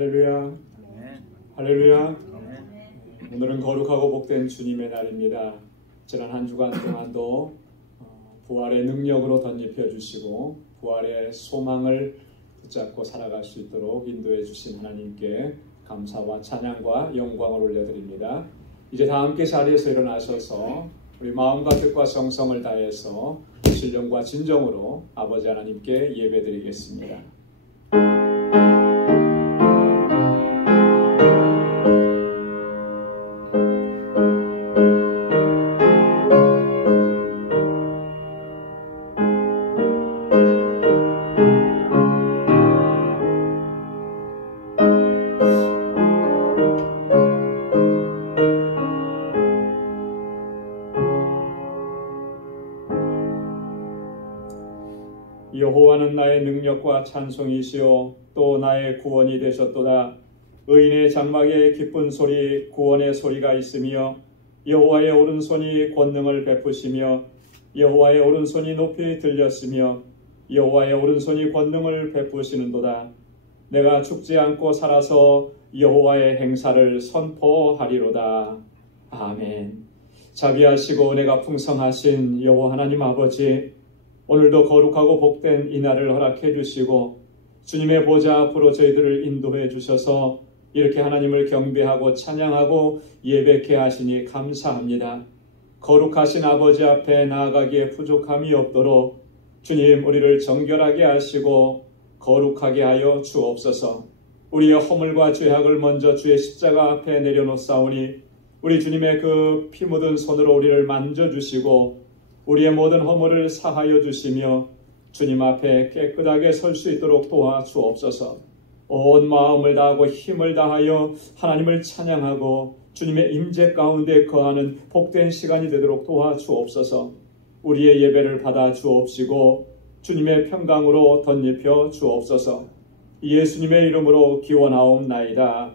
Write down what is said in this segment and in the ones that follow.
할렐루야. 할렐루야. 오늘은 거룩하고 복된 주님의 날입니다. 지난 한 주간 동안도 부활의 능력으로 덧입혀 주시고 부활의 소망을 붙잡고 살아갈 수 있도록 인도해 주신 하나님께 감사와 찬양과 영광을 올려드립니다. 이제 다 함께 자리에서 일어나셔서 우리 마음과 뜻과 정성을 다해서 신령과 진정으로 아버지 하나님께 예배드리겠습니다. 여호와는 나의 능력과 찬송이시요 또 나의 구원이 되셨도다. 의인의 장막에 기쁜 소리 구원의 소리가 있으며 여호와의 오른손이 권능을 베푸시며 여호와의 오른손이 높이 들렸으며 여호와의 오른손이 권능을 베푸시는도다. 내가 죽지 않고 살아서 여호와의 행사를 선포하리로다. 아멘. 자비하시고 은혜가 풍성하신 여호와 하나님 아버지, 오늘도 거룩하고 복된 이 날을 허락해 주시고 주님의 보좌 앞으로 저희들을 인도해 주셔서 이렇게 하나님을 경배하고 찬양하고 예배케 하시니 감사합니다. 거룩하신 아버지 앞에 나아가기에 부족함이 없도록 주님 우리를 정결하게 하시고 거룩하게 하여 주옵소서. 우리의 허물과 죄악을 먼저 주의 십자가 앞에 내려놓사오니 우리 주님의 그 피 묻은 손으로 우리를 만져주시고 우리의 모든 허물을 사하여 주시며 주님 앞에 깨끗하게 설 수 있도록 도와주옵소서. 온 마음을 다하고 힘을 다하여 하나님을 찬양하고 주님의 임재 가운데 거하는 복된 시간이 되도록 도와주옵소서. 우리의 예배를 받아 주옵시고 주님의 평강으로 덧입혀 주옵소서. 예수님의 이름으로 기원하옵나이다.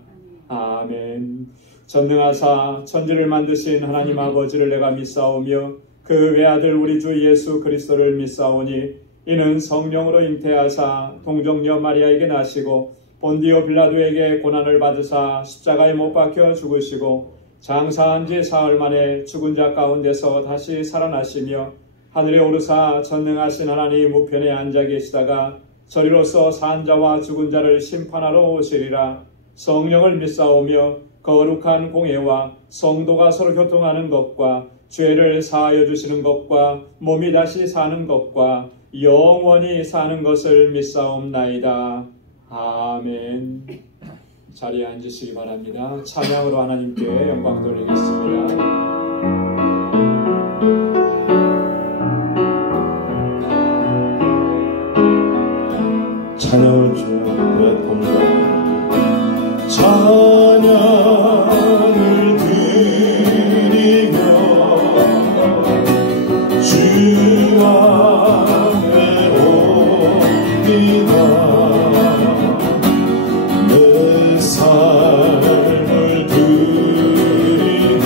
아멘. 전능하사 천지를 만드신 하나님 아버지를 내가 믿사오며 그 외아들 우리 주 예수 그리스도를 믿사오니 이는 성령으로 잉태하사 동정녀 마리아에게 나시고 본디오 빌라도에게 고난을 받으사 십자가에 못 박혀 죽으시고 장사한 지 사흘 만에 죽은 자 가운데서 다시 살아나시며 하늘에 오르사 전능하신 하나님 우편에 앉아 계시다가 저리로서 산 자와 죽은 자를 심판하러 오시리라. 성령을 믿사오며 거룩한 공예와 성도가 서로 교통하는 것과 죄를 사하여 주시는 것과 몸이 다시 사는 것과 영원히 사는 것을 믿사옵나이다. 아멘. 자리에 앉으시기 바랍니다. 찬양으로 하나님께 영광 돌리겠습니다. 찬양을 주님의 봅니다. 찬양을 드리며 주 앞에 옵니다. 내 삶을 드리네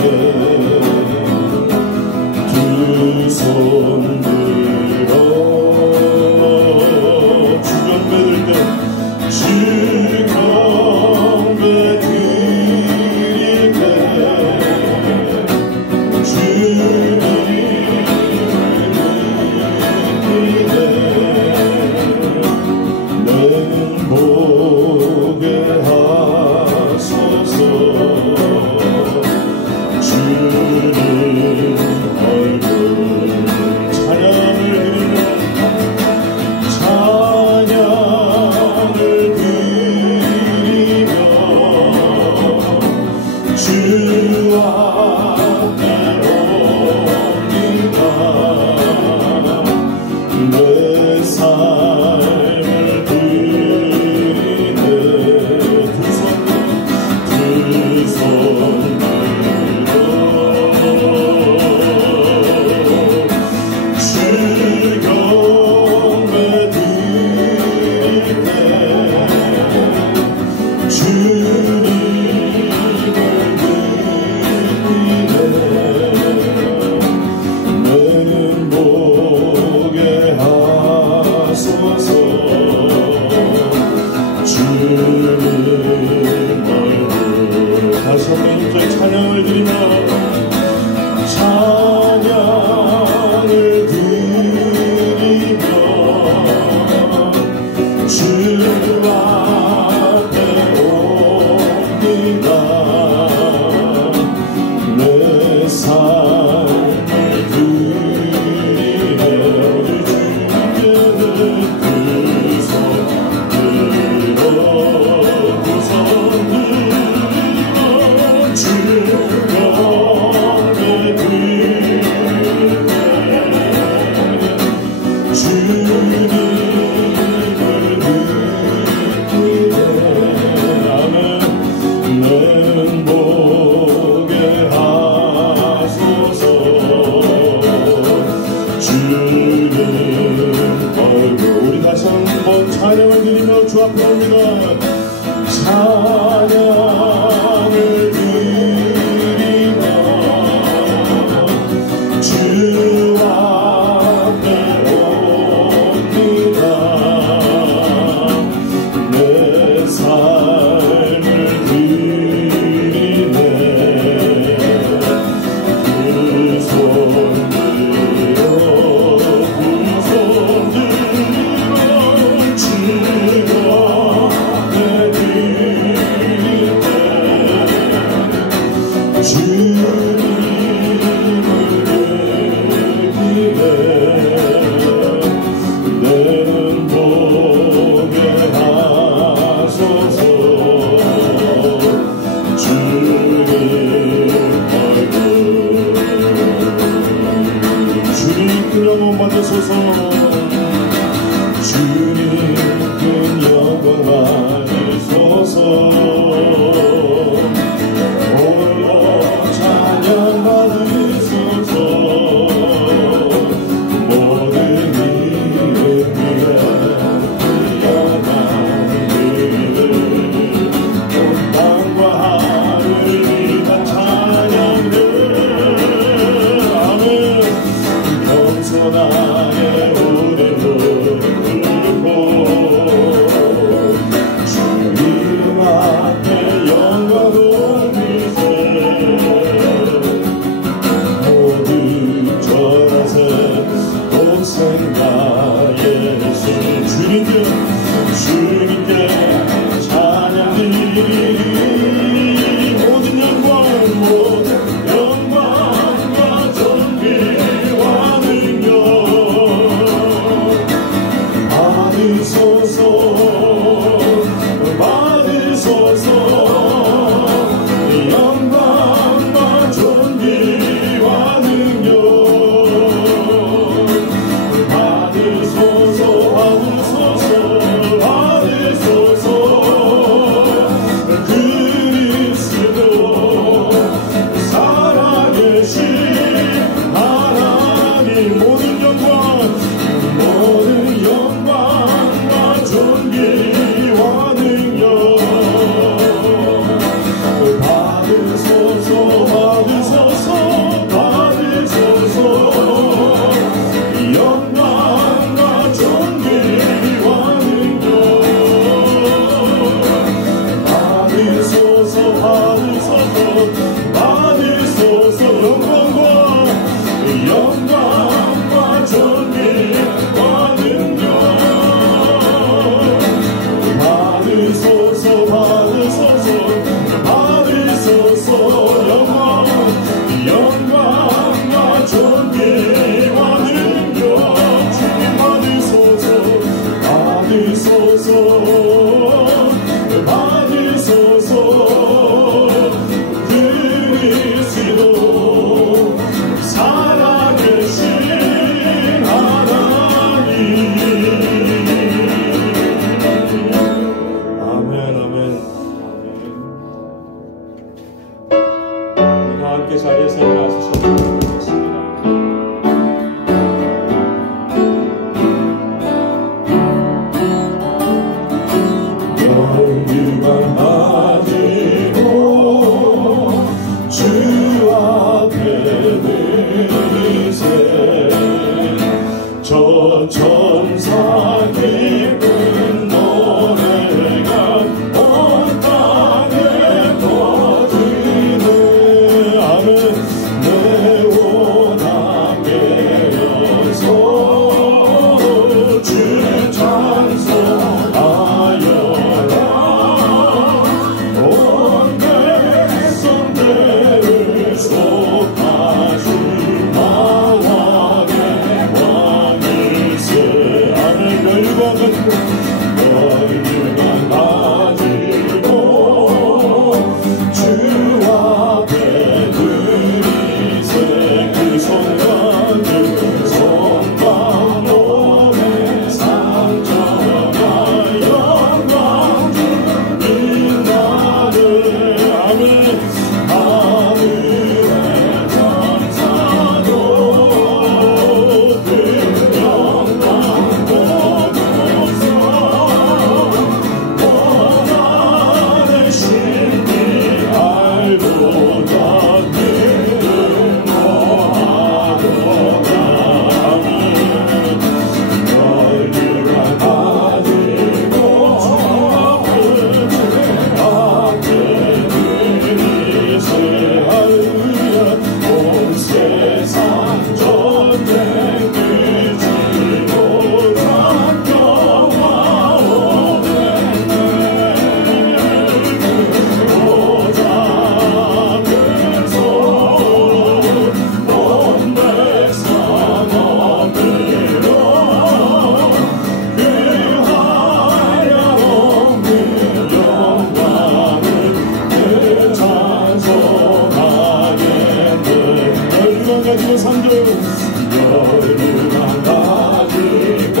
열을 가지고 산들 열을 안 가지고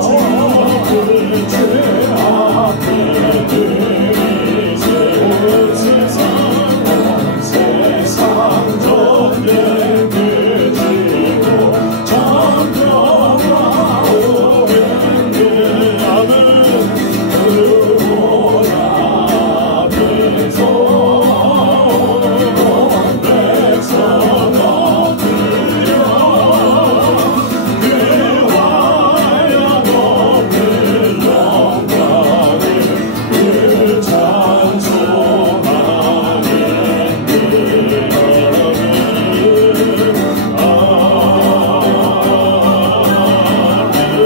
주 앞에 들이세 온 세상 전쟁 그치고 정평화 오행들 나는 그보다 빈손 백성 얻으려 그와야 높은 영광을 그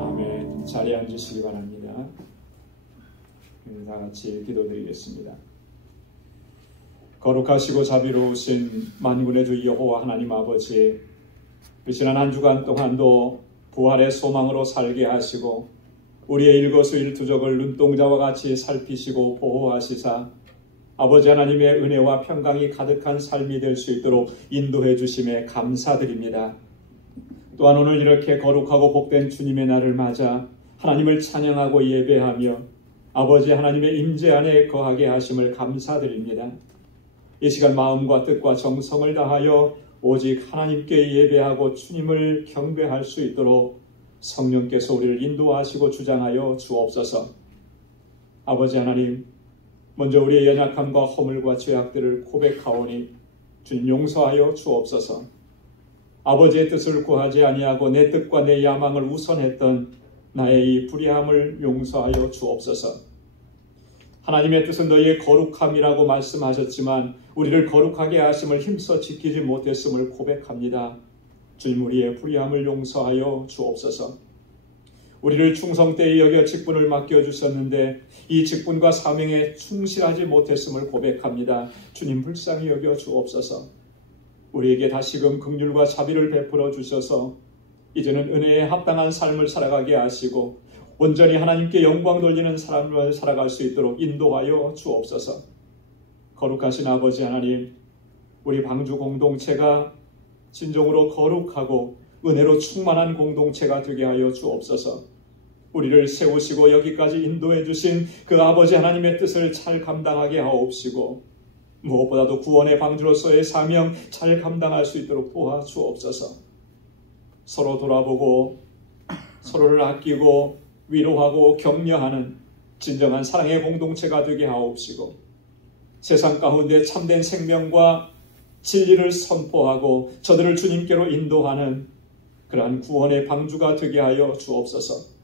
아멘. 자리에 앉으시기 바랍니다. 다 같이 기도드리겠습니다. 거룩하시고 자비로우신 만군의 주 여호와 하나님 아버지, 그 지난 한 주간 동안도 부활의 소망으로 살게 하시고 우리의 일거수일투족을 눈동자와 같이 살피시고 보호하시사 아버지 하나님의 은혜와 평강이 가득한 삶이 될 수 있도록 인도해 주심에 감사드립니다. 또한 오늘 이렇게 거룩하고 복된 주님의 날을 맞아 하나님을 찬양하고 예배하며 아버지 하나님의 임재 안에 거하게 하심을 감사드립니다. 이 시간 마음과 뜻과 정성을 다하여 오직 하나님께 예배하고 주님을 경배할 수 있도록 성령께서 우리를 인도하시고 주장하여 주옵소서. 아버지 하나님, 먼저 우리의 연약함과 허물과 죄악들을 고백하오니 주님 용서하여 주옵소서. 아버지의 뜻을 구하지 아니하고 내 뜻과 내 야망을 우선했던 나의 이 불의함을 용서하여 주옵소서. 하나님의 뜻은 너희의 거룩함이라고 말씀하셨지만 우리를 거룩하게 하심을 힘써 지키지 못했음을 고백합니다. 주님, 우리의 불의함을 용서하여 주옵소서. 우리를 충성되이 여겨 직분을 맡겨주셨는데 이 직분과 사명에 충실하지 못했음을 고백합니다. 주님, 불쌍히 여겨 주옵소서. 우리에게 다시금 긍휼과 자비를 베풀어 주셔서 이제는 은혜에 합당한 삶을 살아가게 하시고 온전히 하나님께 영광 돌리는 삶을 살아갈 수 있도록 인도하여 주옵소서. 거룩하신 아버지 하나님, 우리 방주 공동체가 진정으로 거룩하고 은혜로 충만한 공동체가 되게 하여 주옵소서. 우리를 세우시고 여기까지 인도해 주신 그 아버지 하나님의 뜻을 잘 감당하게 하옵시고 무엇보다도 구원의 방주로서의 사명 잘 감당할 수 있도록 도와주옵소서. 서로 돌아보고 서로를 아끼고 위로하고 격려하는 진정한 사랑의 공동체가 되게 하옵시고 세상 가운데 참된 생명과 진리를 선포하고 저들을 주님께로 인도하는 그러한 구원의 방주가 되게 하여 주옵소서.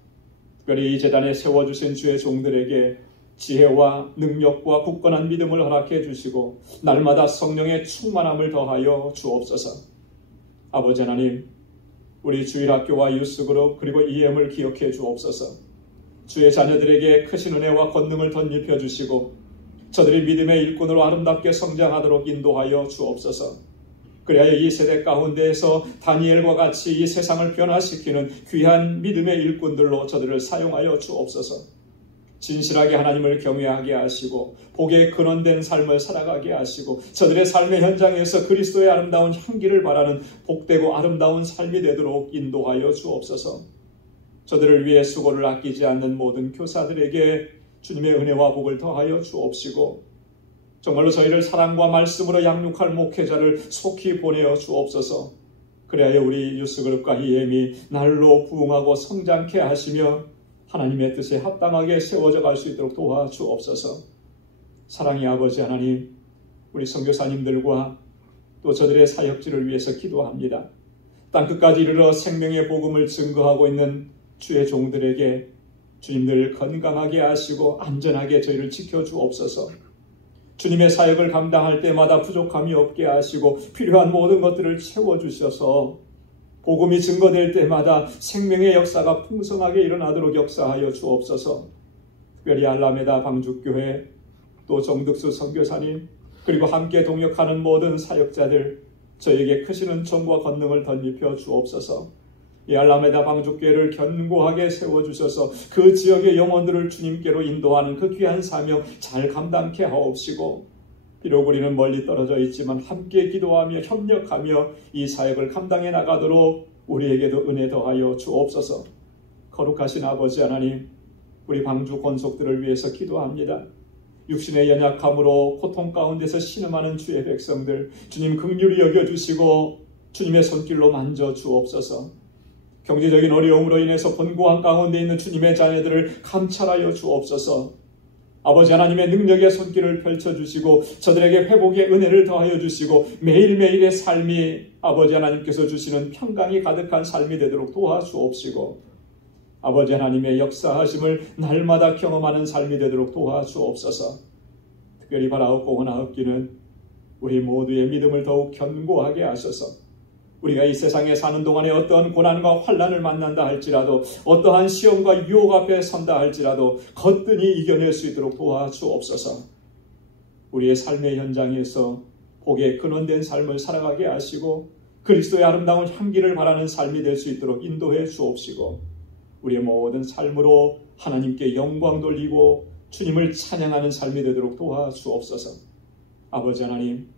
특별히 이 재단에 세워주신 주의 종들에게 지혜와 능력과 굳건한 믿음을 허락해 주시고 날마다 성령의 충만함을 더하여 주옵소서. 아버지 하나님, 우리 주일학교와 유스그룹 그리고 EM을 기억해 주옵소서. 주의 자녀들에게 크신 은혜와 권능을 덧입혀 주시고 저들이 믿음의 일꾼으로 아름답게 성장하도록 인도하여 주옵소서. 그래야 이 세대 가운데에서 다니엘과 같이 이 세상을 변화시키는 귀한 믿음의 일꾼들로 저들을 사용하여 주옵소서. 진실하게 하나님을 경외하게 하시고 복에 근원된 삶을 살아가게 하시고 저들의 삶의 현장에서 그리스도의 아름다운 향기를 바라는 복되고 아름다운 삶이 되도록 인도하여 주옵소서. 저들을 위해 수고를 아끼지 않는 모든 교사들에게 주님의 은혜와 복을 더하여 주옵시고 정말로 저희를 사랑과 말씀으로 양육할 목회자를 속히 보내어 주옵소서. 그래야 우리 유스그룹과 EM이 날로 부흥하고 성장케 하시며 하나님의 뜻에 합당하게 세워져 갈 수 있도록 도와주옵소서. 사랑의 아버지 하나님, 우리 선교사님들과 또 저들의 사역지를 위해서 기도합니다. 땅끝까지 이르러 생명의 복음을 증거하고 있는 주의 종들에게 주님들 건강하게 하시고 안전하게 저희를 지켜주옵소서. 주님의 사역을 감당할 때마다 부족함이 없게 하시고 필요한 모든 것들을 채워주셔서 복음이 증거될 때마다 생명의 역사가 풍성하게 일어나도록 역사하여 주옵소서. 특별히 알라메다 방주교회 또 정득수 선교사님 그리고 함께 동역하는 모든 사역자들 저에게 크신 은총과 권능을 덧입혀 주옵소서. 이 알라메다 방주교회를 견고하게 세워주셔서 그 지역의 영혼들을 주님께로 인도하는 그 귀한 사명 잘 감당케 하옵시고 비록 우리는 멀리 떨어져 있지만 함께 기도하며 협력하며 이 사역을 감당해 나가도록 우리에게도 은혜 더하여 주옵소서. 거룩하신 아버지 하나님, 우리 방주 권속들을 위해서 기도합니다. 육신의 연약함으로 고통 가운데서 신음하는 주의 백성들, 주님 긍휼히 여겨주시고 주님의 손길로 만져 주옵소서. 경제적인 어려움으로 인해서 곤고한 가운데 있는 주님의 자녀들을 감찰하여 주옵소서. 아버지 하나님의 능력의 손길을 펼쳐주시고 저들에게 회복의 은혜를 더하여 주시고 매일매일의 삶이 아버지 하나님께서 주시는 평강이 가득한 삶이 되도록 도와주옵시고 아버지 하나님의 역사하심을 날마다 경험하는 삶이 되도록 도와주옵소서. 특별히 바라옵고 원하옵기는 우리 모두의 믿음을 더욱 견고하게 하셔서 우리가 이 세상에 사는 동안에 어떠한 고난과 환난을 만난다 할지라도 어떠한 시험과 유혹 앞에 선다 할지라도 거뜬히 이겨낼 수 있도록 도와주옵소서. 우리의 삶의 현장에서 복의 근원된 삶을 살아가게 하시고 그리스도의 아름다운 향기를 바라는 삶이 될 수 있도록 인도해 주옵시고 우리의 모든 삶으로 하나님께 영광 돌리고 주님을 찬양하는 삶이 되도록 도와주옵소서. 아버지 하나님,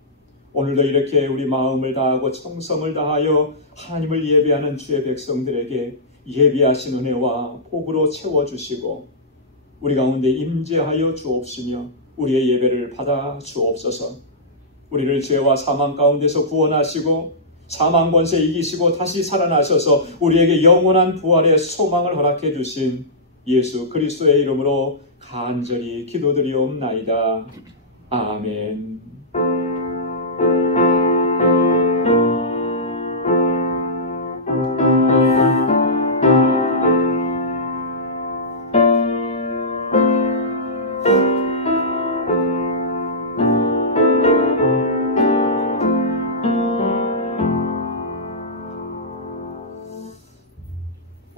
오늘도 이렇게 우리 마음을 다하고 정성을 다하여 하나님을 예배하는 주의 백성들에게 예비하신 은혜와 복으로 채워주시고 우리 가운데 임재하여 주옵시며 우리의 예배를 받아 주옵소서. 우리를 죄와 사망 가운데서 구원하시고 사망 권세 이기시고 다시 살아나셔서 우리에게 영원한 부활의 소망을 허락해 주신 예수 그리스도의 이름으로 간절히 기도드리옵나이다. 아멘.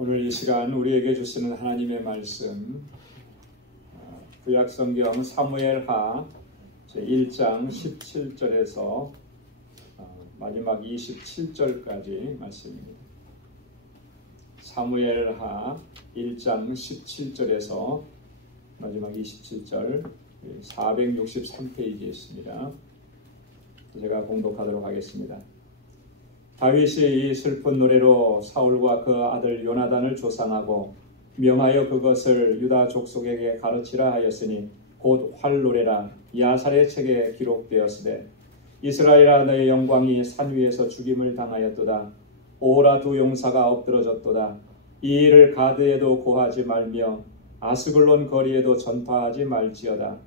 오늘 이 시간 우리에게 주시는 하나님의 말씀 구약성경 사무엘하 제1장 17절에서 마지막 27절까지 말씀입니다. 사무엘하 1장 17절에서 마지막 27절 463페이지에 있습니다. 제가 봉독하도록 하겠습니다. 다윗이 이 슬픈 노래로 사울과 그 아들 요나단을 조상하고 명하여 그것을 유다 족속에게 가르치라 하였으니 곧 활노래라 야살의 책에 기록되었으되 이스라엘아 너의 영광이 산 위에서 죽임을 당하였도다. 오라 두 용사가 엎드러졌도다. 이 일을 가드에도 고하지 말며 아스글론 거리에도 전파하지 말지어다.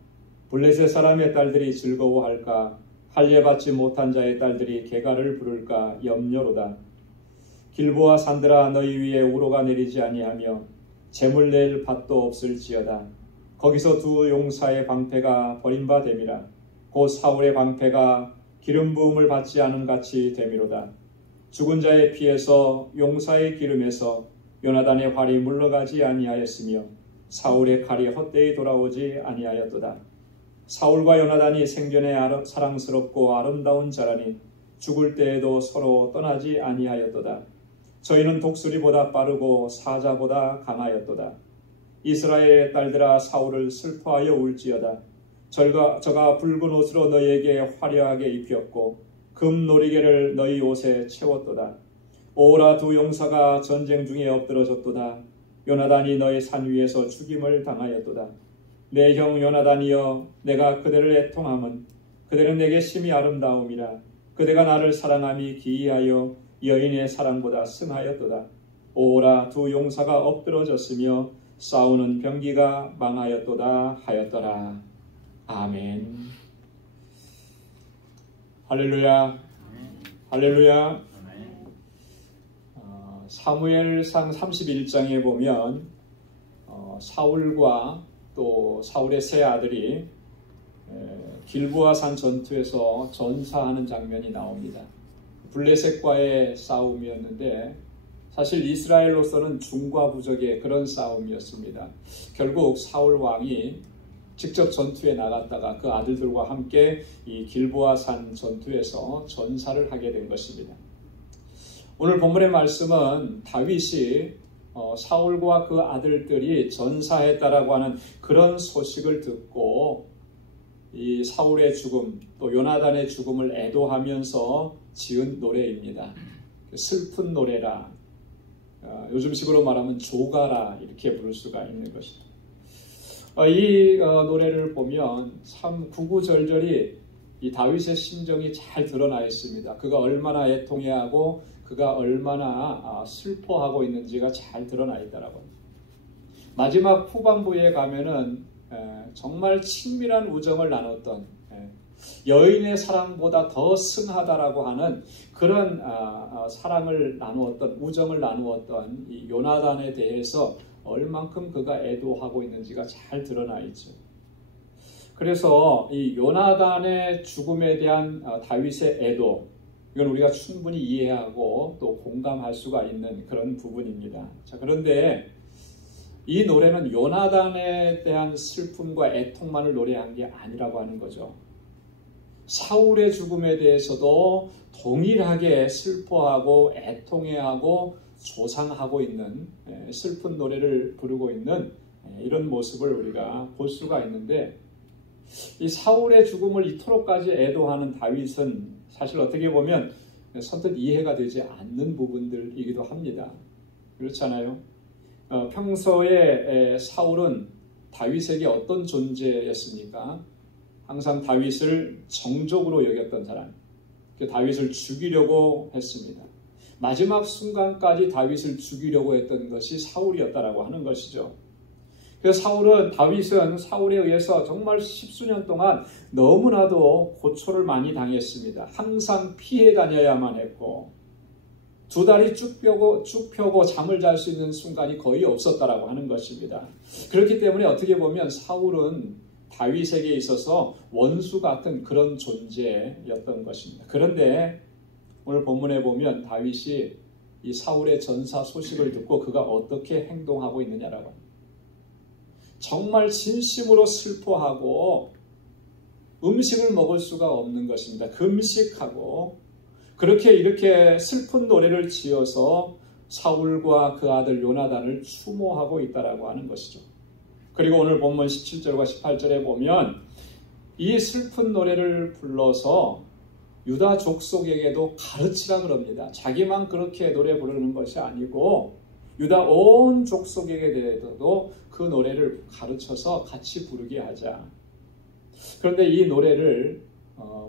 블레셋 사람의 딸들이 즐거워할까 할례받지 못한 자의 딸들이 개가를 부를까 염려로다. 길보아 산들아 너희 위에 우로가 내리지 아니하며 재물 낼 밭도 없을지어다. 거기서 두 용사의 방패가 버림받음이라. 곧 사울의 방패가 기름 부음을 받지 않음 같이 됨이로다. 죽은 자의 피에서 용사의 기름에서 요나단의 활이 물러가지 아니하였으며 사울의 칼이 헛되이 돌아오지 아니하였도다. 사울과 요나단이 생전에 사랑스럽고 아름다운 자라니 죽을 때에도 서로 떠나지 아니하였도다. 저희는 독수리보다 빠르고 사자보다 강하였도다. 이스라엘의 딸들아 사울을 슬퍼하여 울지어다. 저가 붉은 옷으로 너희에게 화려하게 입혔고 금 놀이개를 너희 옷에 채웠도다. 오라 두 용사가 전쟁 중에 엎드러졌도다. 요나단이 너희 산 위에서 죽임을 당하였도다. 내 형 요나단이여 내가 그대를 애통함은 그대는 내게 심히 아름다움이라. 그대가 나를 사랑함이 기이하여 여인의 사랑보다 승하였도다. 오라 두 용사가 엎드러졌으며 싸우는 병기가 망하였도다 하였더라. 아멘. 할렐루야. 할렐루야. 사무엘상 31장에 보면 사울과 또 사울의 세 아들이 길보아 산 전투에서 전사하는 장면이 나옵니다. 블레셋과의 싸움이었는데 사실 이스라엘로서는 중과부적의 그런 싸움이었습니다. 결국 사울 왕이 직접 전투에 나갔다가 그 아들들과 함께 이 길보아 산 전투에서 전사를 하게 된 것입니다. 오늘 본문의 말씀은 다윗이 사울과 그 아들들이 전사했다라고 하는 그런 소식을 듣고 이 사울의 죽음, 또 요나단의 죽음을 애도하면서 지은 노래입니다. 슬픈 노래라, 요즘식으로 말하면 조가라 이렇게 부를 수가 있는 것입니다. 이 노래를 보면 참 구구절절히 이 다윗의 심정이 잘 드러나 있습니다. 그가 얼마나 애통해하고 그가 얼마나 슬퍼하고 있는지가 잘 드러나 있더라고요. 마지막 후반부에 가면은 정말 친밀한 우정을 나눴던, 여인의 사랑보다 더 승하다라고 하는 그런 사랑을 나누었던, 우정을 나누었던 이 요나단에 대해서 얼만큼 그가 애도하고 있는지가 잘 드러나 있죠. 그래서 이 요나단의 죽음에 대한 다윗의 애도, 이건 우리가 충분히 이해하고 또 공감할 수가 있는 그런 부분입니다. 자, 그런데 이 노래는 요나단에 대한 슬픔과 애통만을 노래한 게 아니라고 하는 거죠. 사울의 죽음에 대해서도 동일하게 슬퍼하고 애통해하고 조상하고 있는, 슬픈 노래를 부르고 있는 이런 모습을 우리가 볼 수가 있는데, 이 사울의 죽음을 이토록까지 애도하는 다윗은 사실 어떻게 보면 선뜻 이해가 되지 않는 부분들이기도 합니다. 그렇잖아요. 평소에 사울은 다윗에게 어떤 존재였습니까? 항상 다윗을 정적으로 여겼던 사람, 다윗을 죽이려고 했습니다. 마지막 순간까지 다윗을 죽이려고 했던 것이 사울이었다라고 하는 것이죠. 그래서 다윗은 사울에 의해서 정말 십수년 동안 너무나도 고초를 많이 당했습니다. 항상 피해 다녀야만 했고, 두 다리 쭉 펴고 잠을 잘 수 있는 순간이 거의 없었다라고 하는 것입니다. 그렇기 때문에 어떻게 보면 사울은 다윗에게 있어서 원수 같은 그런 존재였던 것입니다. 그런데 오늘 본문에 보면 다윗이 이 사울의 전사 소식을 듣고 그가 어떻게 행동하고 있느냐라고 합니다. 정말 진심으로 슬퍼하고 음식을 먹을 수가 없는 것입니다. 금식하고 이렇게 슬픈 노래를 지어서 사울과 그 아들 요나단을 추모하고 있다라고 하는 것이죠. 그리고 오늘 본문 17절과 18절에 보면 이 슬픈 노래를 불러서 유다 족속에게도 가르치라 그럽니다. 자기만 그렇게 노래 부르는 것이 아니고 유다 온 족속에게 대해서도 그 노래를 가르쳐서 같이 부르게 하자. 그런데 이 노래를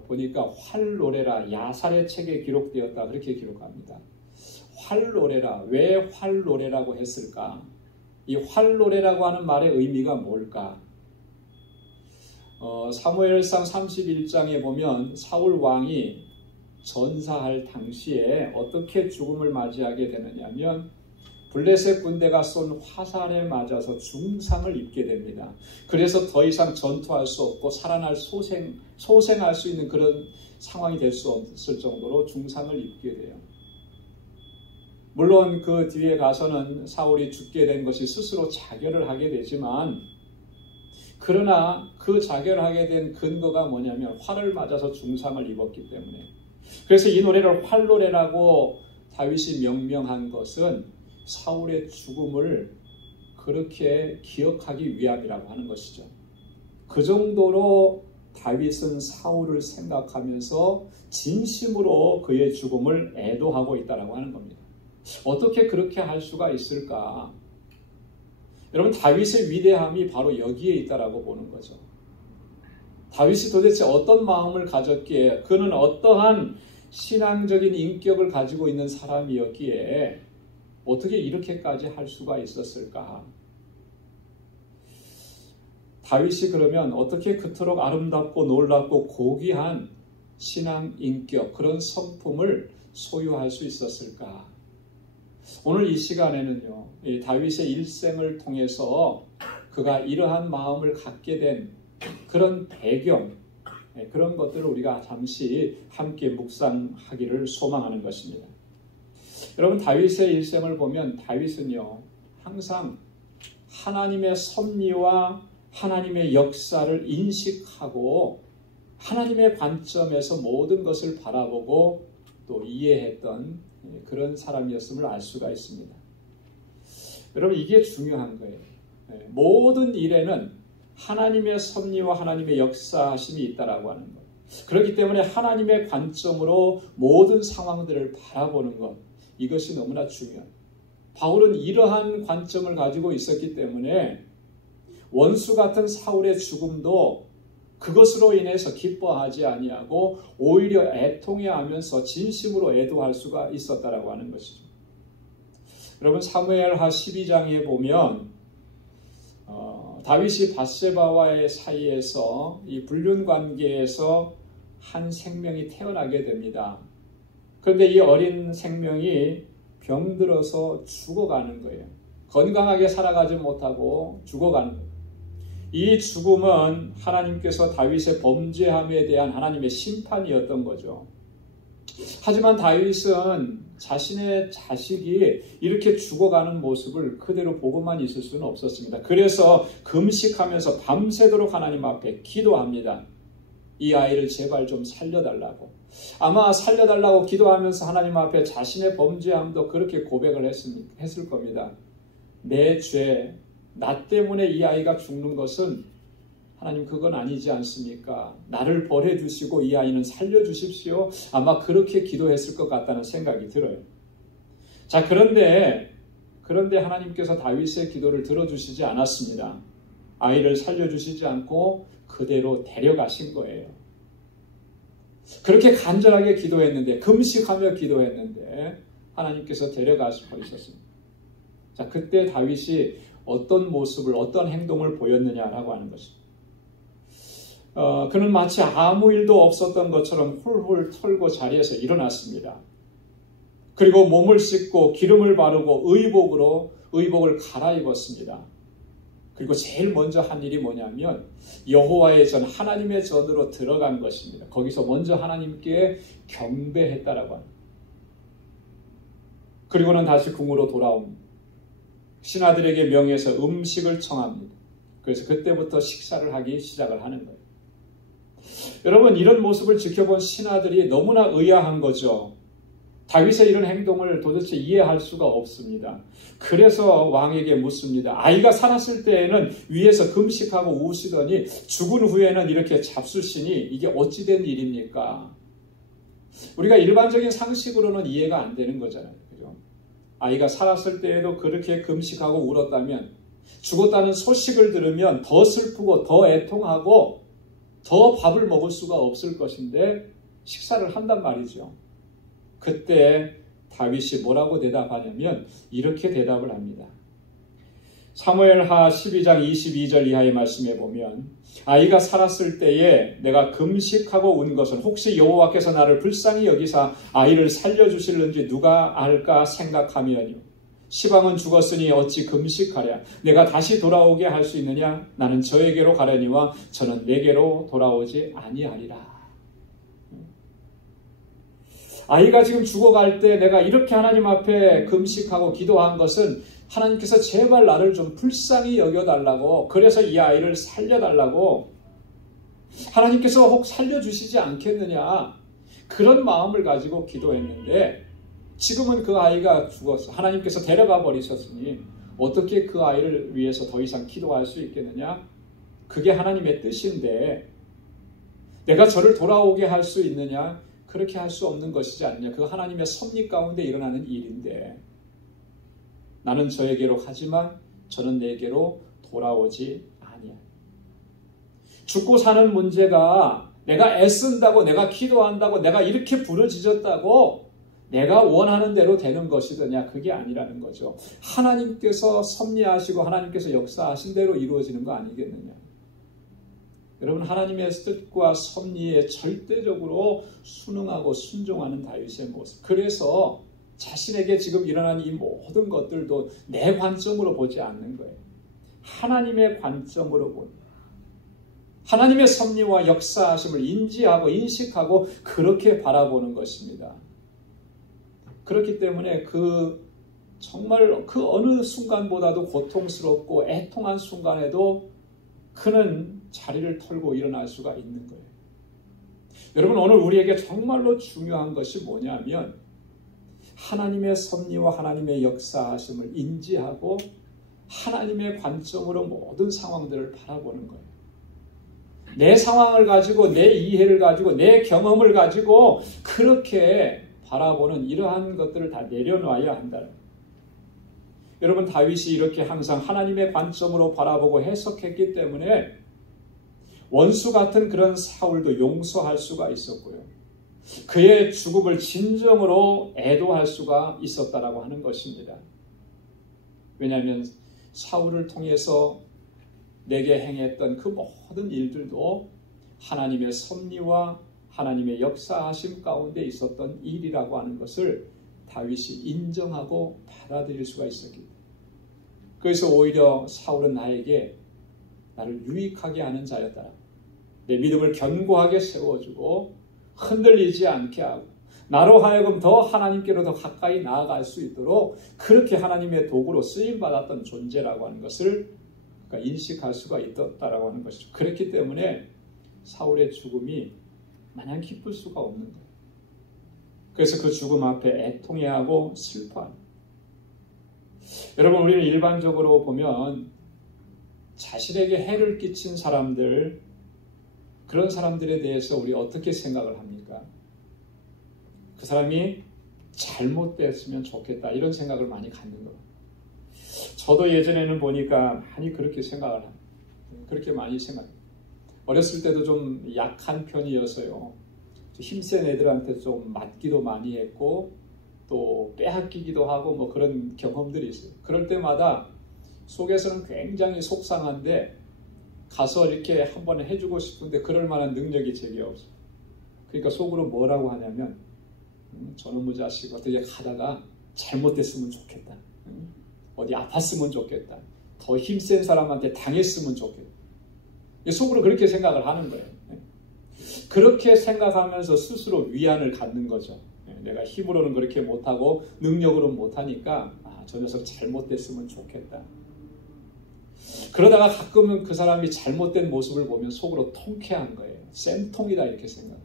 보니까 활노래라, 야살의 책에 기록되었다 그렇게 기록합니다. 활노래라, 왜 활노래라고 했을까? 이 활노래라고 하는 말의 의미가 뭘까? 사무엘상 31장에 보면 사울 왕이 전사할 당시에 어떻게 죽음을 맞이하게 되느냐면 블레셋 군대가 쏜 화살에 맞아서 중상을 입게 됩니다. 그래서 더 이상 전투할 수 없고 살아날 소생할 수 있는 그런 상황이 될 수 없을 정도로 중상을 입게 돼요. 물론 그 뒤에 가서는 사울이 죽게 된 것이 스스로 자결을 하게 되지만, 그러나 그 자결하게 된 근거가 뭐냐면 활을 맞아서 중상을 입었기 때문에, 그래서 이 노래를 활노래라고 다윗이 명명한 것은 사울의 죽음을 그렇게 기억하기 위함이라고 하는 것이죠. 그 정도로 다윗은 사울을 생각하면서 진심으로 그의 죽음을 애도하고 있다고 하는 겁니다. 어떻게 그렇게 할 수가 있을까? 여러분, 다윗의 위대함이 바로 여기에 있다라고 보는 거죠. 다윗이 도대체 어떤 마음을 가졌기에, 그는 어떠한 신앙적인 인격을 가지고 있는 사람이었기에 어떻게 이렇게까지 할 수가 있었을까? 다윗이 그러면 어떻게 그토록 아름답고 놀랍고 고귀한 신앙 인격, 그런 성품을 소유할 수 있었을까? 오늘 이 시간에는요, 이 다윗의 일생을 통해서 그가 이러한 마음을 갖게 된 그런 배경, 그런 것들을 우리가 잠시 함께 묵상하기를 소망하는 것입니다. 여러분, 다윗의 일생을 보면 다윗은요, 항상 하나님의 섭리와 하나님의 역사를 인식하고 하나님의 관점에서 모든 것을 바라보고 또 이해했던 그런 사람이었음을 알 수가 있습니다. 여러분, 이게 중요한 거예요. 모든 일에는 하나님의 섭리와 하나님의 역사하심이 있다라고 하는 것. 그렇기 때문에 하나님의 관점으로 모든 상황들을 바라보는 것, 이것이 너무나 중요합니다. 바울은 이러한 관점을 가지고 있었기 때문에 원수 같은 사울의 죽음도 그것으로 인해서 기뻐하지 아니하고 오히려 애통해하면서 진심으로 애도할 수가 있었다라고 하는 것이죠. 여러분, 사무엘하 12장에 보면 다윗이 밧세바와의 사이에서 이 불륜 관계에서 한 생명이 태어나게 됩니다. 그런데 이 어린 생명이 병들어서 죽어가는 거예요. 건강하게 살아가지 못하고 죽어가는 거예요. 이 죽음은 하나님께서 다윗의 범죄함에 대한 하나님의 심판이었던 거죠. 하지만 다윗은 자신의 자식이 이렇게 죽어가는 모습을 그대로 보고만 있을 수는 없었습니다. 그래서 금식하면서 밤새도록 하나님 앞에 기도합니다. 이 아이를 제발 좀 살려달라고. 아마 살려달라고 기도하면서 하나님 앞에 자신의 범죄함도 그렇게 고백을 했을 겁니다. 내 죄, 나 때문에 이 아이가 죽는 것은 하나님 그건 아니지 않습니까? 나를 벌해 주시고 이 아이는 살려주십시오. 아마 그렇게 기도했을 것 같다는 생각이 들어요. 자, 그런데 하나님께서 다윗의 기도를 들어주시지 않았습니다. 아이를 살려주시지 않고 그대로 데려가신 거예요. 그렇게 간절하게 기도했는데, 금식하며 기도했는데 하나님께서 데려가시 버리셨습니다. 자, 그때 다윗이 어떤 모습을, 어떤 행동을 보였느냐라고 하는 것입니다. 그는 마치 아무 일도 없었던 것처럼 훌훌 털고 자리에서 일어났습니다. 그리고 몸을 씻고 기름을 바르고 의복을 갈아입었습니다. 그리고 제일 먼저 한 일이 뭐냐면 여호와의 전, 하나님의 전으로 들어간 것입니다. 거기서 먼저 하나님께 경배했다라고 합니다. 그리고는 다시 궁으로 돌아옵니다. 신하들에게 명해서 음식을 청합니다. 그래서 그때부터 식사를 하기 시작을 하는 거예요. 여러분, 이런 모습을 지켜본 신하들이 너무나 의아한 거죠. 다윗의 이런 행동을 도대체 이해할 수가 없습니다. 그래서 왕에게 묻습니다. 아이가 살았을 때에는 위에서 금식하고 우시더니 죽은 후에는 이렇게 잡수시니 이게 어찌된 일입니까? 우리가 일반적인 상식으로는 이해가 안 되는 거잖아요. 그죠? 아이가 살았을 때에도 그렇게 금식하고 울었다면 죽었다는 소식을 들으면 더 슬프고 더 애통하고 더 밥을 먹을 수가 없을 것인데 식사를 한단 말이죠. 그때 다윗이 뭐라고 대답하냐면 이렇게 대답을 합니다. 사무엘하 12장 22절 이하의 말씀에 보면 아이가 살았을 때에 내가 금식하고 운 것은 혹시 여호와께서 나를 불쌍히 여기사 아이를 살려주실는지 누가 알까 생각하면요. 시방은 죽었으니 어찌 금식하랴. 내가 다시 돌아오게 할 수 있느냐. 나는 저에게로 가려니와 저는 내게로 돌아오지 아니하리라. 아이가 지금 죽어갈 때 내가 이렇게 하나님 앞에 금식하고 기도한 것은 하나님께서 제발 나를 좀 불쌍히 여겨달라고, 그래서 이 아이를 살려달라고, 하나님께서 혹 살려주시지 않겠느냐, 그런 마음을 가지고 기도했는데 지금은 그 아이가 죽어서 하나님께서 데려가 버리셨으니 어떻게 그 아이를 위해서 더 이상 기도할 수 있겠느냐? 그게 하나님의 뜻인데 내가 저를 돌아오게 할 수 있느냐? 그렇게 할 수 없는 것이지 않느냐. 그거 하나님의 섭리 가운데 일어나는 일인데 나는 저에게로 가지만 저는 내게로 돌아오지 아니야. 죽고 사는 문제가 내가 애쓴다고, 내가 기도한다고, 내가 이렇게 부르짖었다고 내가 원하는 대로 되는 것이더냐, 그게 아니라는 거죠. 하나님께서 섭리하시고 하나님께서 역사하신 대로 이루어지는 거 아니겠느냐. 여러분, 하나님의 뜻과 섭리에 절대적으로 순응하고 순종하는 다윗의 모습. 그래서 자신에게 지금 일어난 이 모든 것들도 내 관점으로 보지 않는 거예요. 하나님의 관점으로 보는 거예요. 하나님의 섭리와 역사하심을 인지하고 인식하고 그렇게 바라보는 것입니다. 그렇기 때문에 정말 그 어느 순간보다도 고통스럽고 애통한 순간에도 그는 자리를 털고 일어날 수가 있는 거예요. 여러분, 오늘 우리에게 정말로 중요한 것이 뭐냐면 하나님의 섭리와 하나님의 역사하심을 인지하고 하나님의 관점으로 모든 상황들을 바라보는 거예요. 내 상황을 가지고 내 이해를 가지고 내 경험을 가지고 그렇게 바라보는 이러한 것들을 다 내려놔야 한다. 여러분 다윗이 이렇게 항상 하나님의 관점으로 바라보고 해석했기 때문에 원수 같은 그런 사울도 용서할 수가 있었고요. 그의 죽음을 진정으로 애도할 수가 있었다라고 하는 것입니다. 왜냐하면 사울을 통해서 내게 행했던 그 모든 일들도 하나님의 섭리와 하나님의 역사하심 가운데 있었던 일이라고 하는 것을 다윗이 인정하고 받아들일 수가 있었기 때문에 그래서 오히려 사울은 나에게 나를 유익하게 하는 자였다. 내 믿음을 견고하게 세워주고 흔들리지 않게 하고 나로 하여금 더 하나님께로 더 가까이 나아갈 수 있도록 그렇게 하나님의 도구로 쓰임받았던 존재라고 하는 것을 인식할 수가 있었다라고 하는 것이죠. 그렇기 때문에 사울의 죽음이 마냥 기쁠 수가 없는 거예요. 그래서 그 죽음 앞에 애통해하고 슬퍼합니다. 여러분 우리는 일반적으로 보면 자신에게 해를 끼친 사람들 그런 사람들에 대해서 우리 어떻게 생각을 합니까? 그 사람이 잘못됐으면 좋겠다 이런 생각을 많이 갖는 거예요. 저도 예전에는 보니까 많이 그렇게 생각을 합니다. 그렇게 많이 생각해요. 어렸을 때도 좀 약한 편이어서요. 힘센 애들한테 좀 맞기도 많이 했고 또 빼앗기기도 하고 뭐 그런 경험들이 있어요. 그럴 때마다 속에서는 굉장히 속상한데 가서 이렇게 한번 해주고 싶은데 그럴 만한 능력이 제게 없어요. 그러니까 속으로 뭐라고 하냐면 저놈의 자식 어떻게 가다가 잘못됐으면 좋겠다. 어디 아팠으면 좋겠다. 더 힘센 사람한테 당했으면 좋겠다. 속으로 그렇게 생각을 하는 거예요. 그렇게 생각하면서 스스로 위안을 갖는 거죠. 내가 힘으로는 그렇게 못하고 능력으로는 못하니까 저 녀석 잘못됐으면 좋겠다. 그러다가 가끔은 그 사람이 잘못된 모습을 보면 속으로 통쾌한 거예요. 쌤통이다 이렇게 생각해요.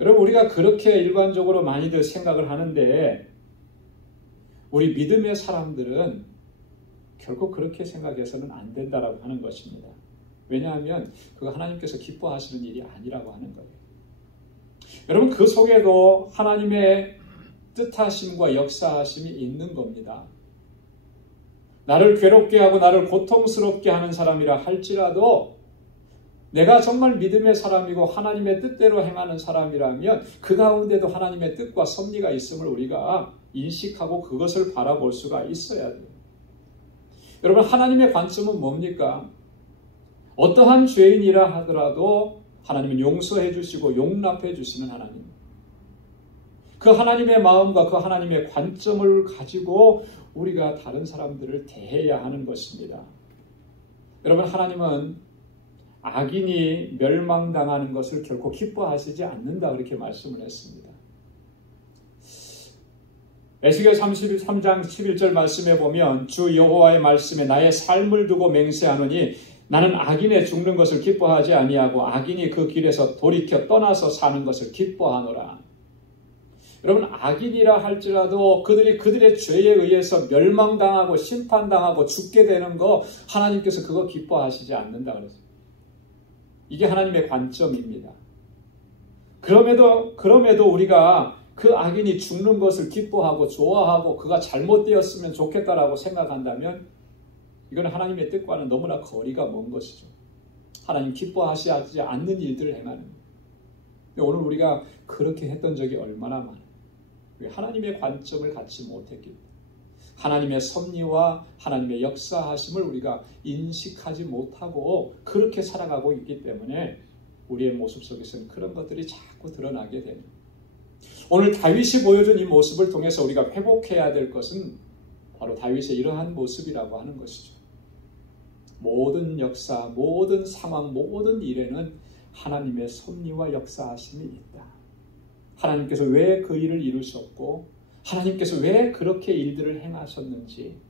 여러분 우리가 그렇게 일반적으로 많이들 생각을 하는데 우리 믿음의 사람들은 결코 그렇게 생각해서는 안 된다라고 하는 것입니다. 왜냐하면 그거 하나님께서 기뻐하시는 일이 아니라고 하는 거예요. 여러분 그 속에도 하나님의 뜻하심과 역사하심이 있는 겁니다. 나를 괴롭게 하고 나를 고통스럽게 하는 사람이라 할지라도 내가 정말 믿음의 사람이고 하나님의 뜻대로 행하는 사람이라면 그 가운데도 하나님의 뜻과 섭리가 있음을 우리가 인식하고 그것을 바라볼 수가 있어야 돼요. 여러분 하나님의 관점은 뭡니까? 어떠한 죄인이라 하더라도 하나님은 용서해 주시고 용납해 주시는 하나님. 그 하나님의 마음과 그 하나님의 관점을 가지고 우리가 다른 사람들을 대해야 하는 것입니다. 여러분 하나님은 악인이 멸망당하는 것을 결코 기뻐하시지 않는다 그렇게 말씀을 했습니다. 에스겔 33장 11절 말씀에 보면 주 여호와의 말씀에 나의 삶을 두고 맹세하노니 나는 악인의 죽는 것을 기뻐하지 아니하고 악인이 그 길에서 돌이켜 떠나서 사는 것을 기뻐하노라. 여러분 악인이라 할지라도 그들의 죄에 의해서 멸망당하고 심판당하고 죽게 되는 거 하나님께서 그거 기뻐하시지 않는다 그랬어요. 이게 하나님의 관점입니다. 그럼에도 우리가 그 악인이 죽는 것을 기뻐하고 좋아하고 그가 잘못되었으면 좋겠다라고 생각한다면 이건 하나님의 뜻과는 너무나 거리가 먼 것이죠. 하나님 기뻐하시지 않는 일들을 행하는 거예요. 오늘 우리가 그렇게 했던 적이 얼마나 많아요. 하나님의 관점을 갖지 못했기 때문에 하나님의 섭리와 하나님의 역사하심을 우리가 인식하지 못하고 그렇게 살아가고 있기 때문에 우리의 모습 속에서는 그런 것들이 자꾸 드러나게 됩니다. 오늘 다윗이 보여준 이 모습을 통해서 우리가 회복해야 될 것은 바로 다윗의 이러한 모습이라고 하는 것이죠. 모든 역사, 모든 상황, 모든 일에는 하나님의 섭리와 역사하심이 있다. 하나님께서 왜 그 일을 이루셨고 하나님께서 왜 그렇게 일들을 행하셨는지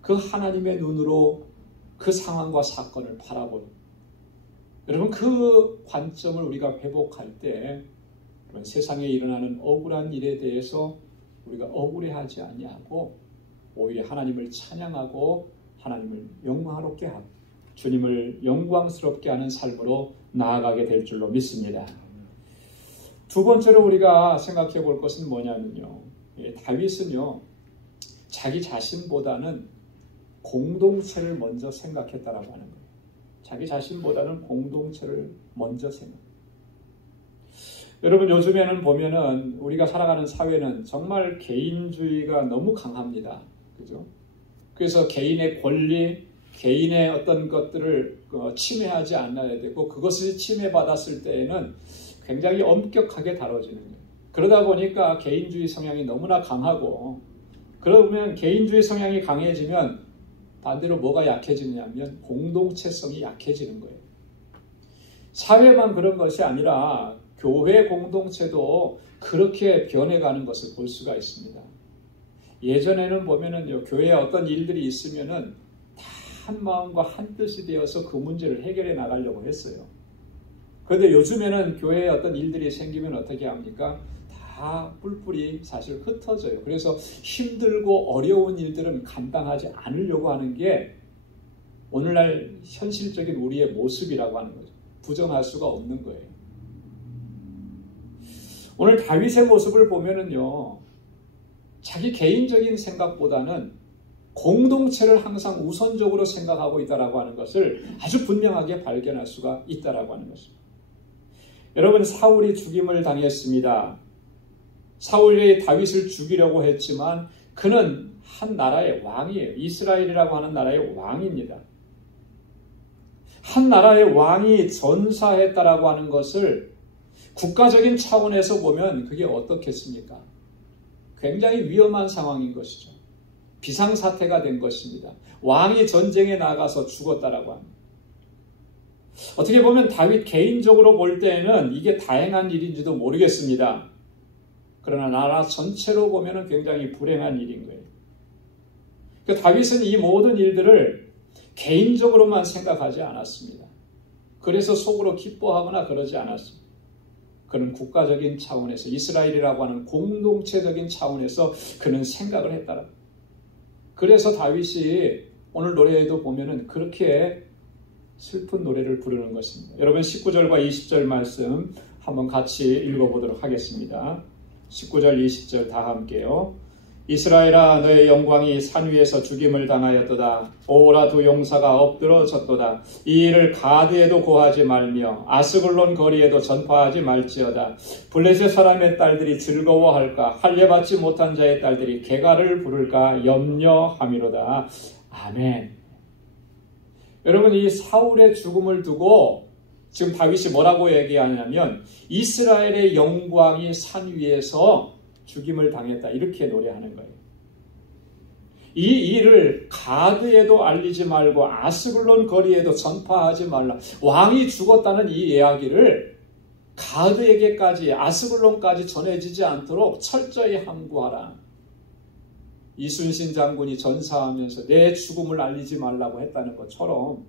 그 하나님의 눈으로 그 상황과 사건을 바라보는 여러분 그 관점을 우리가 회복할 때 세상에 일어나는 억울한 일에 대해서 우리가 억울해하지 아니하고 오히려 하나님을 찬양하고 하나님을 영광스럽게 하고 주님을 영광스럽게 하는 삶으로 나아가게 될 줄로 믿습니다. 두 번째로 우리가 생각해 볼 것은 뭐냐면요. 다윗은요, 자기 자신보다는 공동체를 먼저 생각했다라고 하는 거예요. 자기 자신보다는 공동체를 먼저 생각. 여러분, 요즘에는 보면은 우리가 살아가는 사회는 정말 개인주의가 너무 강합니다. 그죠? 그래서 개인의 권리, 개인의 어떤 것들을 침해하지 않아야 되고, 그것을 침해받았을 때에는 굉장히 엄격하게 다뤄지는 거예요. 그러다 보니까 개인주의 성향이 너무나 강하고, 그러면 개인주의 성향이 강해지면 반대로 뭐가 약해지냐면 공동체성이 약해지는 거예요. 사회만 그런 것이 아니라 교회 공동체도 그렇게 변해가는 것을 볼 수가 있습니다. 예전에는 보면은요, 교회에 어떤 일들이 있으면은 다 한 마음과 한 뜻이 되어서 그 문제를 해결해 나가려고 했어요. 그런데 요즘에는 교회에 어떤 일들이 생기면 어떻게 합니까? 다 뿔뿔이 사실 흩어져요. 그래서 힘들고 어려운 일들은 감당하지 않으려고 하는 게 오늘날 현실적인 우리의 모습이라고 하는 거죠. 부정할 수가 없는 거예요. 오늘 다윗의 모습을 보면은요, 자기 개인적인 생각보다는 공동체를 항상 우선적으로 생각하고 있다라고 하는 것을 아주 분명하게 발견할 수가 있다라고 하는 것입니다. 여러분, 사울이 죽임을 당했습니다. 사울이 다윗을 죽이려고 했지만 그는 한 나라의 왕이에요. 이스라엘이라고 하는 나라의 왕입니다. 한 나라의 왕이 전사했다라고 하는 것을 국가적인 차원에서 보면 그게 어떻겠습니까? 굉장히 위험한 상황인 것이죠. 비상사태가 된 것입니다. 왕이 전쟁에 나가서 죽었다라고 합니다. 어떻게 보면 다윗 개인적으로 볼 때에는 이게 다행한 일인지도 모르겠습니다. 그러나 나라 전체로 보면 굉장히 불행한 일인 거예요. 그러니까 다윗은 이 모든 일들을 개인적으로만 생각하지 않았습니다. 그래서 속으로 기뻐하거나 그러지 않았습니다. 그는 국가적인 차원에서, 이스라엘이라고 하는 공동체적인 차원에서 그는 생각을 했다라. 그래서 다윗이 오늘 노래에도 보면은 그렇게 슬픈 노래를 부르는 것입니다. 여러분, 19절과 20절 말씀 한번 같이 읽어보도록 하겠습니다. 19절 20절 다 함께요. 이스라엘아, 너의 영광이 산 위에서 죽임을 당하였도다. 오라, 두 용사가 엎드러졌도다. 이 일을 가드에도 고하지 말며 아스글론 거리에도 전파하지 말지어다. 블레셋 사람의 딸들이 즐거워할까? 할례받지 못한 자의 딸들이 개가를 부를까? 염려함이로다. 아멘. 여러분, 이 사울의 죽음을 두고 지금 다윗이 뭐라고 얘기하냐면 이스라엘의 영광이 산 위에서 죽임을 당했다, 이렇게 노래하는 거예요. 이 일을 가드에도 알리지 말고 아스글론 거리에도 전파하지 말라. 왕이 죽었다는 이 이야기를 가드에게까지, 아스글론까지 전해지지 않도록 철저히 함구하라. 이순신 장군이 전사하면서 내 죽음을 알리지 말라고 했다는 것처럼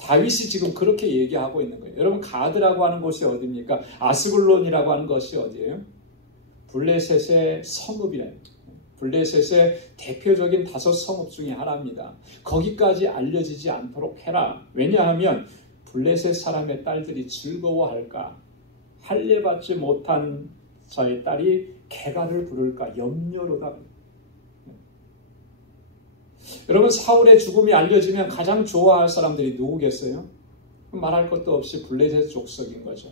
다윗이 지금 그렇게 얘기하고 있는 거예요. 여러분, 가드라고 하는 곳이 어디입니까? 아스글론이라고 하는 것이 어디예요? 블레셋의 성읍이에요. 블레셋의 대표적인 5성읍 중에 하나입니다. 거기까지 알려지지 않도록 해라. 왜냐하면 블레셋 사람의 딸들이 즐거워할까? 할례받지 못한 자의 딸이 개가를 부를까? 염려로다. 여러분, 사울의 죽음이 알려지면 가장 좋아할 사람들이 누구겠어요? 말할 것도 없이 블레셋 족속인 거죠.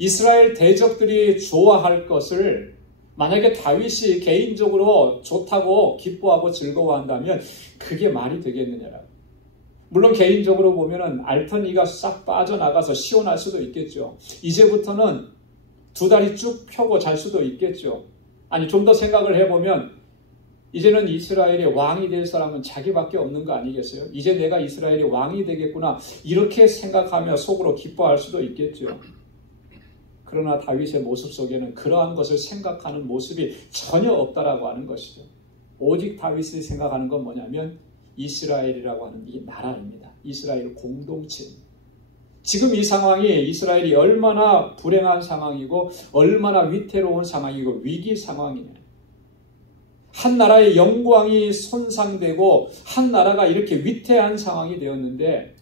이스라엘 대적들이 좋아할 것을 만약에 다윗이 개인적으로 좋다고 기뻐하고 즐거워한다면 그게 말이 되겠느냐라고. 물론 개인적으로 보면은 알턴이가 싹 빠져나가서 시원할 수도 있겠죠. 이제부터는 두 다리 쭉 펴고 잘 수도 있겠죠. 아니, 좀 더 생각을 해보면 이제는 이스라엘의 왕이 될 사람은 자기밖에 없는 거 아니겠어요? 이제 내가 이스라엘의 왕이 되겠구나, 이렇게 생각하며 속으로 기뻐할 수도 있겠죠. 그러나 다윗의 모습 속에는 그러한 것을 생각하는 모습이 전혀 없다라고 하는 것이죠. 오직 다윗이 생각하는 건 뭐냐면 이스라엘이라고 하는 이 나라입니다. 이스라엘 공동체. 지금 이 상황이 이스라엘이 얼마나 불행한 상황이고 얼마나 위태로운 상황이고 위기 상황이냐. 한 나라의 영광이 손상되고 한 나라가 이렇게 위태한 상황이 되었는데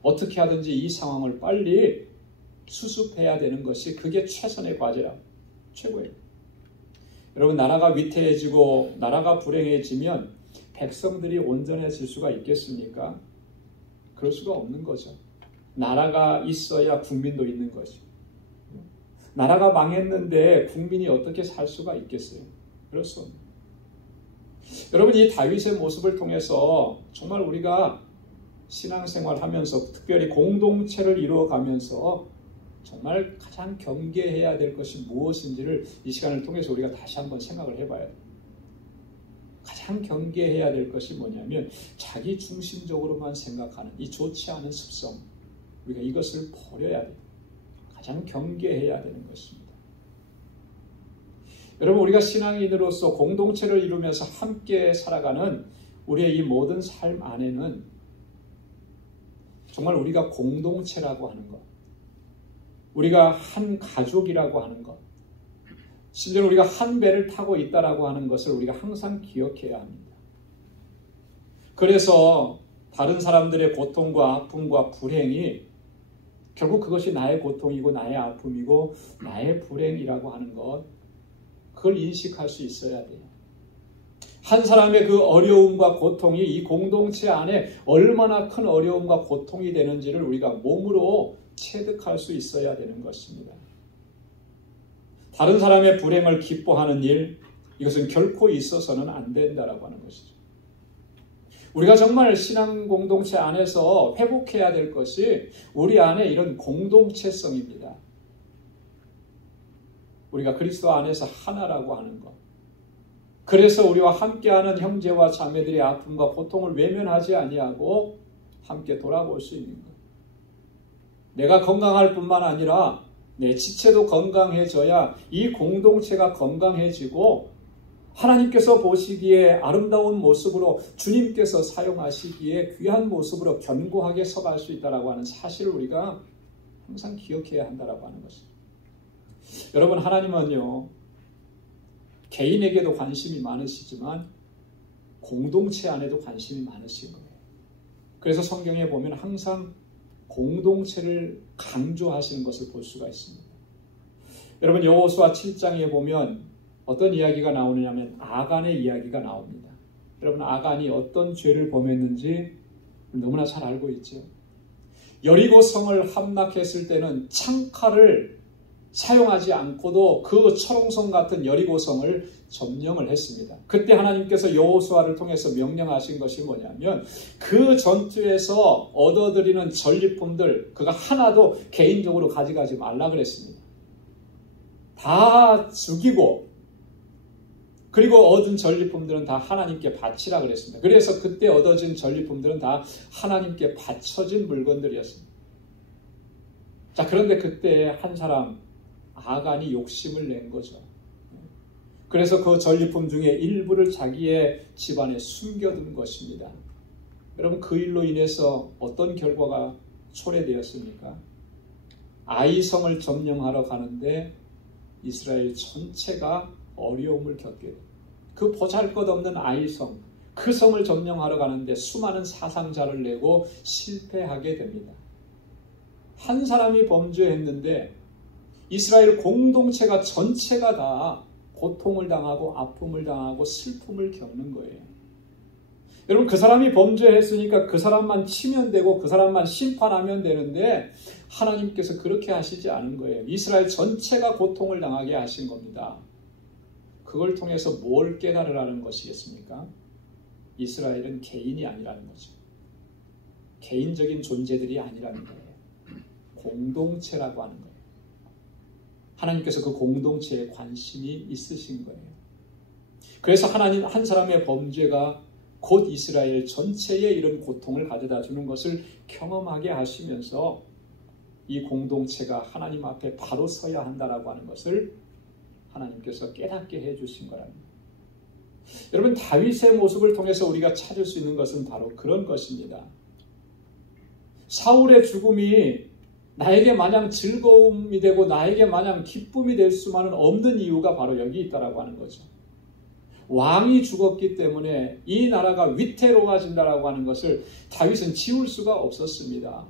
어떻게 하든지 이 상황을 빨리 수습해야 되는 것이 그게 최선의 과제라. 최고예요. 여러분, 나라가 위태해지고 나라가 불행해지면 백성들이 온전해질 수가 있겠습니까? 그럴 수가 없는 거죠. 나라가 있어야 국민도 있는 거죠. 나라가 망했는데 국민이 어떻게 살 수가 있겠어요? 그럴 수 없는. 여러분, 이 다윗의 모습을 통해서 정말 우리가 신앙생활하면서 특별히 공동체를 이루어가면서 정말 가장 경계해야 될 것이 무엇인지를 이 시간을 통해서 우리가 다시 한번 생각을 해봐야 돼요. 가장 경계해야 될 것이 뭐냐면 자기 중심적으로만 생각하는 이 좋지 않은 습성, 우리가 이것을 버려야 돼요. 가장 경계해야 되는 것입니다. 여러분, 우리가 신앙인으로서 공동체를 이루면서 함께 살아가는 우리의 이 모든 삶 안에는 정말 우리가 공동체라고 하는 것, 우리가 한 가족이라고 하는 것, 심지어 우리가 한 배를 타고 있다라고 하는 것을 우리가 항상 기억해야 합니다. 그래서 다른 사람들의 고통과 아픔과 불행이 결국 그것이 나의 고통이고 나의 아픔이고 나의 불행이라고 하는 것, 그걸 인식할 수 있어야 돼요. 한 사람의 그 어려움과 고통이 이 공동체 안에 얼마나 큰 어려움과 고통이 되는지를 우리가 몸으로 체득할 수 있어야 되는 것입니다. 다른 사람의 불행을 기뻐하는 일, 이것은 결코 있어서는 안 된다라고 하는 것이죠. 우리가 정말 신앙 공동체 안에서 회복해야 될 것이 우리 안에 이런 공동체성입니다. 우리가 그리스도 안에서 하나라고 하는 것. 그래서 우리와 함께하는 형제와 자매들의 아픔과 고통을 외면하지 아니하고 함께 돌아볼 수 있는 것. 내가 건강할 뿐만 아니라 내 지체도 건강해져야 이 공동체가 건강해지고 하나님께서 보시기에 아름다운 모습으로 주님께서 사용하시기에 귀한 모습으로 견고하게 서갈 수 있다고 하는 사실을 우리가 항상 기억해야 한다고 하는 것입니다. 여러분, 하나님은요, 개인에게도 관심이 많으시지만 공동체 안에도 관심이 많으신 거예요. 그래서 성경에 보면 항상 공동체를 강조하시는 것을 볼 수가 있습니다. 여러분, 여호수아 7장에 보면 어떤 이야기가 나오느냐면 아간의 이야기가 나옵니다. 여러분, 아간이 어떤 죄를 범했는지 너무나 잘 알고 있죠. 여리고 성을 함락했을 때는 창칼을 사용하지 않고도 그 철옹성 같은 여리고성을 점령을 했습니다. 그때 하나님께서 여호수아를 통해서 명령하신 것이 뭐냐면 그 전투에서 얻어들이는 전리품들 그가 하나도 개인적으로 가져가지 말라 그랬습니다. 다 죽이고 그리고 얻은 전리품들은 다 하나님께 바치라 그랬습니다. 그래서 그때 얻어진 전리품들은 다 하나님께 바쳐진 물건들이었습니다. 자, 그런데 그때 한 사람 아간이 욕심을 낸 거죠. 그래서 그 전리품 중에 일부를 자기의 집안에 숨겨둔 것입니다. 여러분, 그 일로 인해서 어떤 결과가 초래되었습니까? 아이성을 점령하러 가는데 이스라엘 전체가 어려움을 겪게 됩니다. 그 보잘것없는 아이성, 그 성을 점령하러 가는데 수많은 사상자를 내고 실패하게 됩니다. 한 사람이 범죄했는데 이스라엘 공동체가 전체가 다 고통을 당하고 아픔을 당하고 슬픔을 겪는 거예요. 여러분, 그 사람이 범죄했으니까 그 사람만 치면 되고 그 사람만 심판하면 되는데 하나님께서 그렇게 하시지 않은 거예요. 이스라엘 전체가 고통을 당하게 하신 겁니다. 그걸 통해서 뭘 깨달으라는 것이겠습니까? 이스라엘은 개인이 아니라는 거죠. 개인적인 존재들이 아니라는 거예요. 공동체라고 하는 거예요. 하나님께서 그 공동체에 관심이 있으신 거예요. 그래서 하나님 한 사람의 범죄가 곧 이스라엘 전체에 이런 고통을 가져다 주는 것을 경험하게 하시면서 이 공동체가 하나님 앞에 바로 서야 한다라고 하는 것을 하나님께서 깨닫게 해주신 거랍니다. 여러분, 다윗의 모습을 통해서 우리가 찾을 수 있는 것은 바로 그런 것입니다. 사울의 죽음이 나에게 마냥 즐거움이 되고 나에게 마냥 기쁨이 될 수만은 없는 이유가 바로 여기 있다라고 하는 거죠. 왕이 죽었기 때문에 이 나라가 위태로워진다라고 하는 것을 다윗은 지울 수가 없었습니다.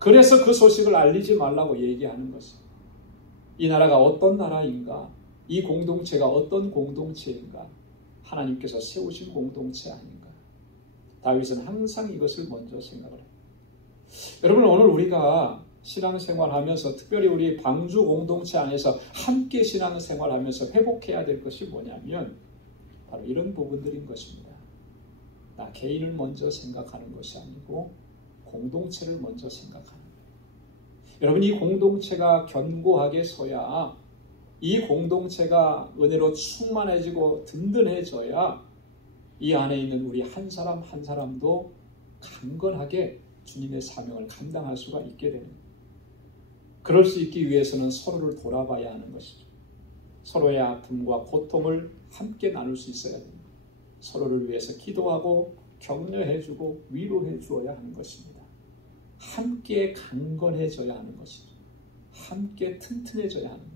그래서 그 소식을 알리지 말라고 얘기하는 것입니다. 이 나라가 어떤 나라인가? 이 공동체가 어떤 공동체인가? 하나님께서 세우신 공동체 아닌가? 다윗은 항상 이것을 먼저 생각을 합니다. 여러분, 오늘 우리가 신앙생활하면서 특별히 우리 방주 공동체 안에서 함께 신앙생활하면서 회복해야 될 것이 뭐냐면 바로 이런 부분들인 것입니다. 나 개인을 먼저 생각하는 것이 아니고 공동체를 먼저 생각하는 거예요. 여러분, 이 공동체가 견고하게 서야, 이 공동체가 은혜로 충만해지고 든든해져야 이 안에 있는 우리 한 사람 한 사람도 강건하게 주님의 사명을 감당할 수가 있게 되는 거예요. 그럴 수 있기 위해서는 서로를 돌아봐야 하는 것이죠. 서로의 아픔과 고통을 함께 나눌 수 있어야 됩니다. 서로를 위해서 기도하고 격려해주고 위로해 주어야 하는 것입니다. 함께 강건해져야 하는 것이죠. 함께 튼튼해져야 하는 거예요.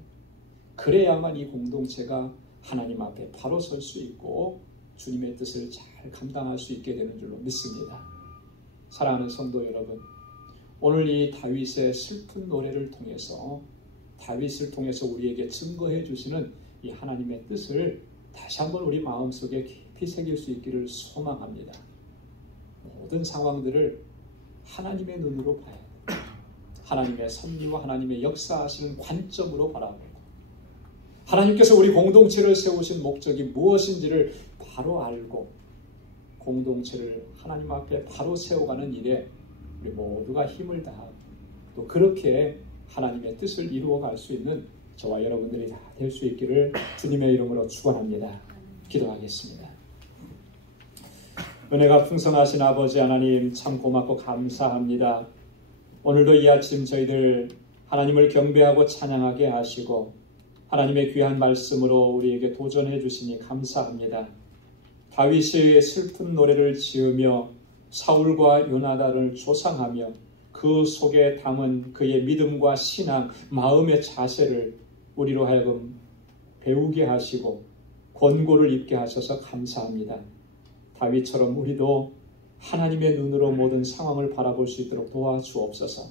그래야만 이 공동체가 하나님 앞에 바로 설 수 있고 주님의 뜻을 잘 감당할 수 있게 되는 줄로 믿습니다. 사랑하는 성도 여러분, 오늘 이 다윗의 슬픈 노래를 통해서, 다윗을 통해서 우리에게 증거해 주시는 이 하나님의 뜻을 다시 한번 우리 마음속에 깊이 새길 수 있기를 소망합니다. 모든 상황들을 하나님의 눈으로 봐야 돼요. 하나님의 섭리와 하나님의 역사하시는 관점으로 바라보고, 하나님께서 우리 공동체를 세우신 목적이 무엇인지를 바로 알고 공동체를 하나님 앞에 바로 세워가는 일에 우리 모두가 힘을 다하고 또 그렇게 하나님의 뜻을 이루어갈 수 있는 저와 여러분들이 다 될 수 있기를 주님의 이름으로 축원합니다. 기도하겠습니다. 은혜가 풍성하신 아버지 하나님, 참 고맙고 감사합니다. 오늘도 이 아침 저희들 하나님을 경배하고 찬양하게 하시고 하나님의 귀한 말씀으로 우리에게 도전해 주시니 감사합니다. 다윗이 슬픈 노래를 지으며 사울과 요나단을 조상하며 그 속에 담은 그의 믿음과 신앙, 마음의 자세를 우리로 하여금 배우게 하시고 권고를 입게 하셔서 감사합니다. 다윗처럼 우리도 하나님의 눈으로 모든 상황을 바라볼 수 있도록 도와주옵소서.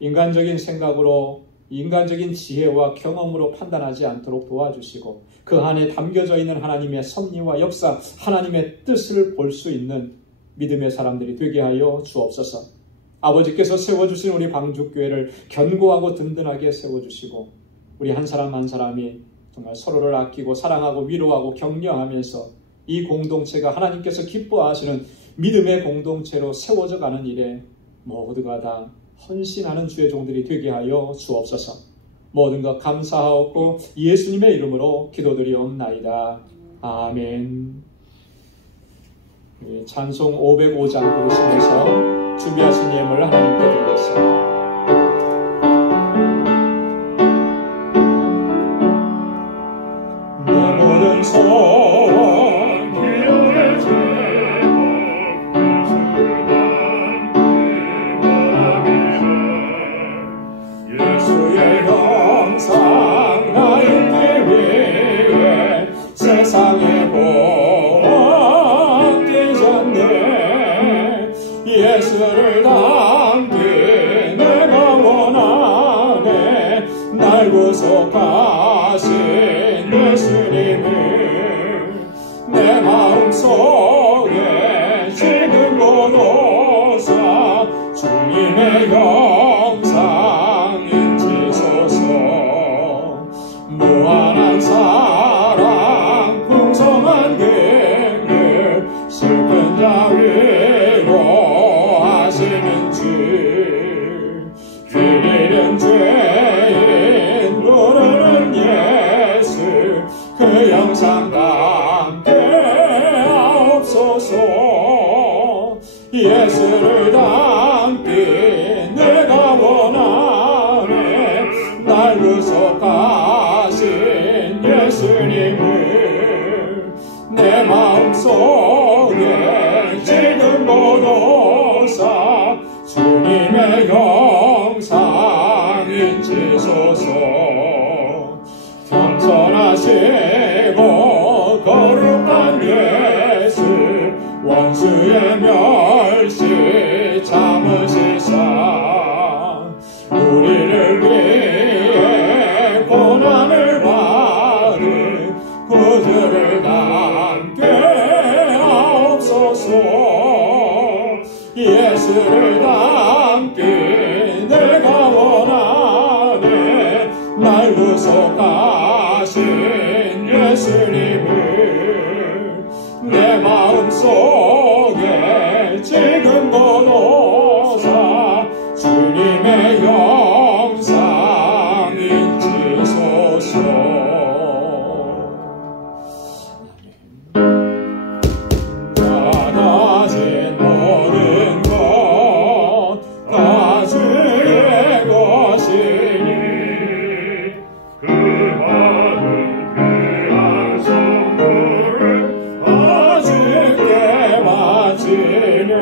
인간적인 생각으로, 인간적인 지혜와 경험으로 판단하지 않도록 도와주시고 그 안에 담겨져 있는 하나님의 섭리와 역사, 하나님의 뜻을 볼 수 있는 믿음의 사람들이 되게 하여 주옵소서. 아버지께서 세워주신 우리 방주교회를 견고하고 든든하게 세워주시고 우리 한 사람 한 사람이 정말 서로를 아끼고 사랑하고 위로하고 격려하면서 이 공동체가 하나님께서 기뻐하시는 믿음의 공동체로 세워져 가는 일에 모두가 다 헌신하는 주의 종들이 되게 하여 주옵소서. 모든 것 감사하옵고 예수님의 이름으로 기도드리옵나이다. 아멘. 찬송 505장 부르시면서 준비하신 예물을 하나님께 드리겠습니다. 내 모든 소원 기도의 제목 예수의 형상 나 있기 위해 세상에 예수를 담기 내가 원하네. 날 구속하신 예수님을 내 마음속에 지금 보도사 주님의 형상 인치소서. 무한한 사랑 풍성한 긍휼 슬픈 자 위로 길 잃은 죄인 부르는 예수 그 영상 담게 하옵소서. 예수를 담기 내가 원하네. 날 구속하신 예수님을 내 마음속에 지금 보도사 주님의 형상 인치소서. 겸손하시고 참으시사 우리를 위해 고난을 받은 구주를 담게 하옵소서. 예수를 담기 내가 원하네. 날 구속하신 예수님을 내 마음속에 지금도 놓사 주님의 영상 인치소서. 가진 모든 것 다 주의 것이니 그 많은 귀한 선물을 다 주께 바치네.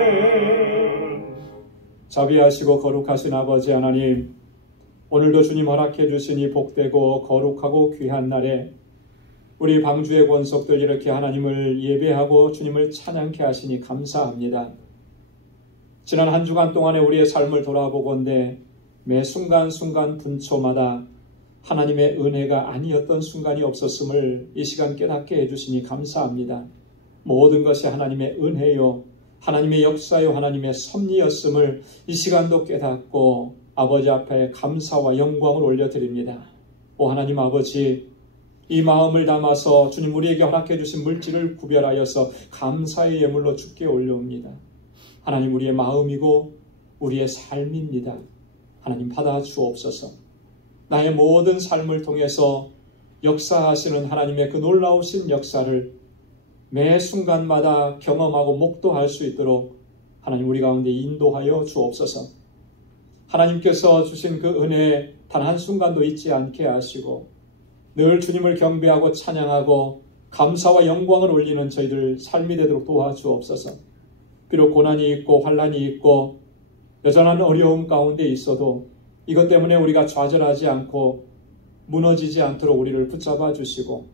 아멘. 자비하시고 거룩하신 아버지 하나님, 오늘도 주님 허락해 주신 이 복되고 거룩하고 귀한 날에 우리 방주의 권속들 이렇게 하나님을 예배하고 주님을 찬양케 하시니 감사합니다. 지난 한 주간 동안에 우리의 삶을 돌아보건대 매 순간순간 분초마다 하나님의 은혜가 아니었던 순간이 없었음을 이 시간 깨닫게 해주시니 감사합니다. 모든 것이 하나님의 은혜요, 하나님의 역사요, 하나님의 섭리였음을 이 시간도 깨닫고 아버지 앞에 감사와 영광을 올려드립니다. 오 하나님 아버지, 이 마음을 담아서 주님 우리에게 허락해 주신 물질을 구별하여서 감사의 예물로 주께 올려옵니다. 하나님 우리의 마음이고 우리의 삶입니다. 하나님 받아 주옵소서. 나의 모든 삶을 통해서 역사하시는 하나님의 그 놀라우신 역사를 매 순간마다 경험하고 목도할 수 있도록 하나님 우리 가운데 인도하여 주옵소서. 하나님께서 주신 그 은혜 단 한순간도 잊지 않게 하시고 늘 주님을 경배하고 찬양하고 감사와 영광을 올리는 저희들 삶이 되도록 도와주옵소서. 비록 고난이 있고 환난이 있고 여전한 어려움 가운데 있어도 이것 때문에 우리가 좌절하지 않고 무너지지 않도록 우리를 붙잡아 주시고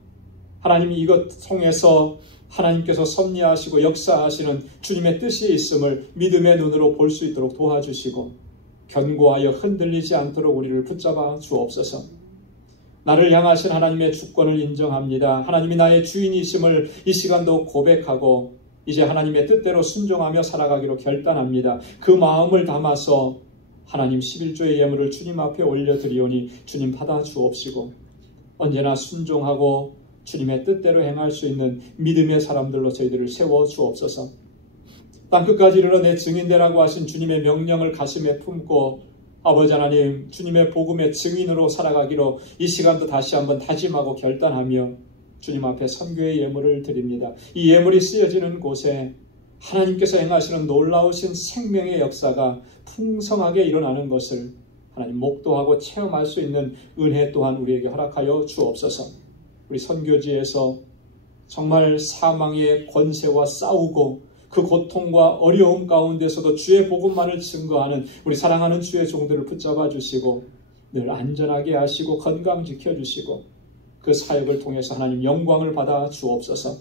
하나님 이것 통해서 하나님께서 섭리하시고 역사하시는 주님의 뜻이 있음을 믿음의 눈으로 볼 수 있도록 도와주시고 견고하여 흔들리지 않도록 우리를 붙잡아 주옵소서. 나를 향하신 하나님의 주권을 인정합니다. 하나님이 나의 주인이심을 이 시간도 고백하고 이제 하나님의 뜻대로 순종하며 살아가기로 결단합니다. 그 마음을 담아서 하나님 11조의 예물을 주님 앞에 올려드리오니 주님 받아 주옵시고 언제나 순종하고 주님의 뜻대로 행할 수 있는 믿음의 사람들로 저희들을 세워 주옵소서. 땅끝까지 이르러 내 증인되라고 하신 주님의 명령을 가슴에 품고 아버지 하나님 주님의 복음의 증인으로 살아가기로 이 시간도 다시 한번 다짐하고 결단하며 주님 앞에 선교의 예물을 드립니다. 이 예물이 쓰여지는 곳에 하나님께서 행하시는 놀라우신 생명의 역사가 풍성하게 일어나는 것을 하나님 목도하고 체험할 수 있는 은혜 또한 우리에게 허락하여 주옵소서. 우리 선교지에서 정말 사망의 권세와 싸우고 그 고통과 어려움 가운데서도 주의 복음만을 증거하는 우리 사랑하는 주의 종들을 붙잡아 주시고 늘 안전하게 하시고 건강 지켜주시고 그 사역을 통해서 하나님 영광을 받아 주옵소서.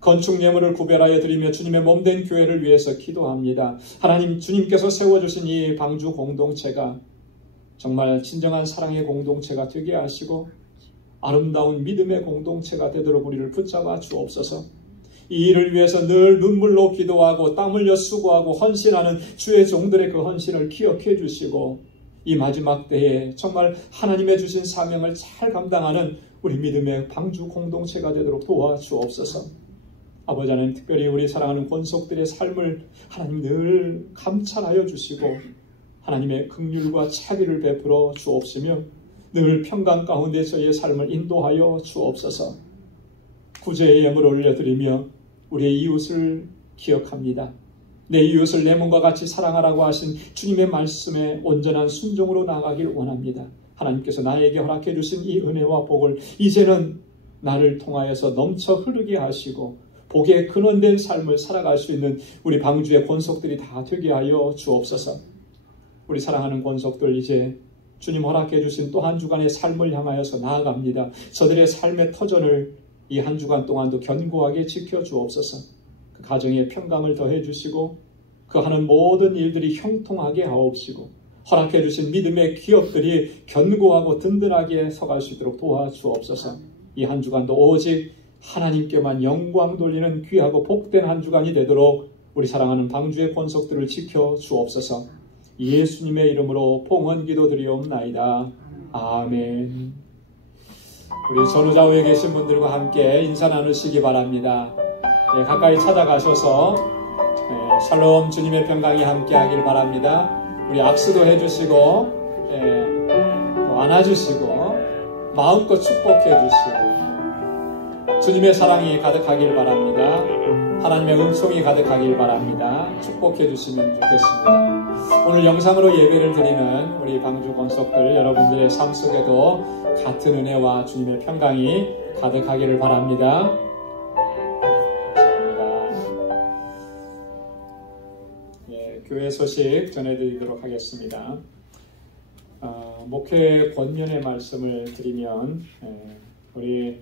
건축 예물을 구별하여 드리며 주님의 몸된 교회를 위해서 기도합니다. 하나님 주님께서 세워주신 이 방주 공동체가 정말 진정한 사랑의 공동체가 되게 하시고 아름다운 믿음의 공동체가 되도록 우리를 붙잡아 주옵소서. 이 일을 위해서 늘 눈물로 기도하고 땀 흘려 수고하고 헌신하는 주의 종들의 그 헌신을 기억해 주시고 이 마지막 때에 정말 하나님의 주신 사명을 잘 감당하는 우리 믿음의 방주 공동체가 되도록 도와주옵소서. 아버지 하나님 특별히 우리 사랑하는 권속들의 삶을 하나님 늘 감찰하여 주시고 하나님의 긍휼과 차비를 베풀어 주옵시며 늘 평강 가운데 저희의 삶을 인도하여 주옵소서. 구제의 예물을 올려드리며 우리의 이웃을 기억합니다. 내 이웃을 내 몸과 같이 사랑하라고 하신 주님의 말씀에 온전한 순종으로 나아가길 원합니다. 하나님께서 나에게 허락해 주신 이 은혜와 복을 이제는 나를 통하여서 넘쳐 흐르게 하시고 복의 근원된 삶을 살아갈 수 있는 우리 방주의 권속들이 다 되게 하여 주옵소서. 우리 사랑하는 권속들 이제 주님 허락해 주신 또 한 주간의 삶을 향하여서 나아갑니다. 저들의 삶의 터전을 이 한 주간 동안도 견고하게 지켜주옵소서. 그 가정에 평강을 더해 주시고 그 하는 모든 일들이 형통하게 하옵시고 허락해 주신 믿음의 기업들이 견고하고 든든하게 서갈 수 있도록 도와주옵소서. 이 한 주간도 오직 하나님께만 영광 돌리는 귀하고 복된 한 주간이 되도록 우리 사랑하는 방주의 권속들을 지켜주옵소서. 예수님의 이름으로 봉헌 기도드리옵나이다. 아멘. 우리 전후좌우에 계신 분들과 함께 인사 나누시기 바랍니다. 가까이 찾아가셔서 샬롬 주님의 평강이 함께하길 바랍니다. 우리 악수도 해주시고 또 안아주시고 마음껏 축복해 주시고 주님의 사랑이 가득하길 바랍니다. 하나님의 은총이 가득하길 바랍니다. 축복해 주시면 좋겠습니다. 오늘 영상으로 예배를 드리는 우리 방주 권속들 여러분들의 삶 속에도 같은 은혜와 주님의 평강이 가득하기를 바랍니다. 교회 소식 전해드리도록 하겠습니다. 목회 권면의 말씀을 드리면 우리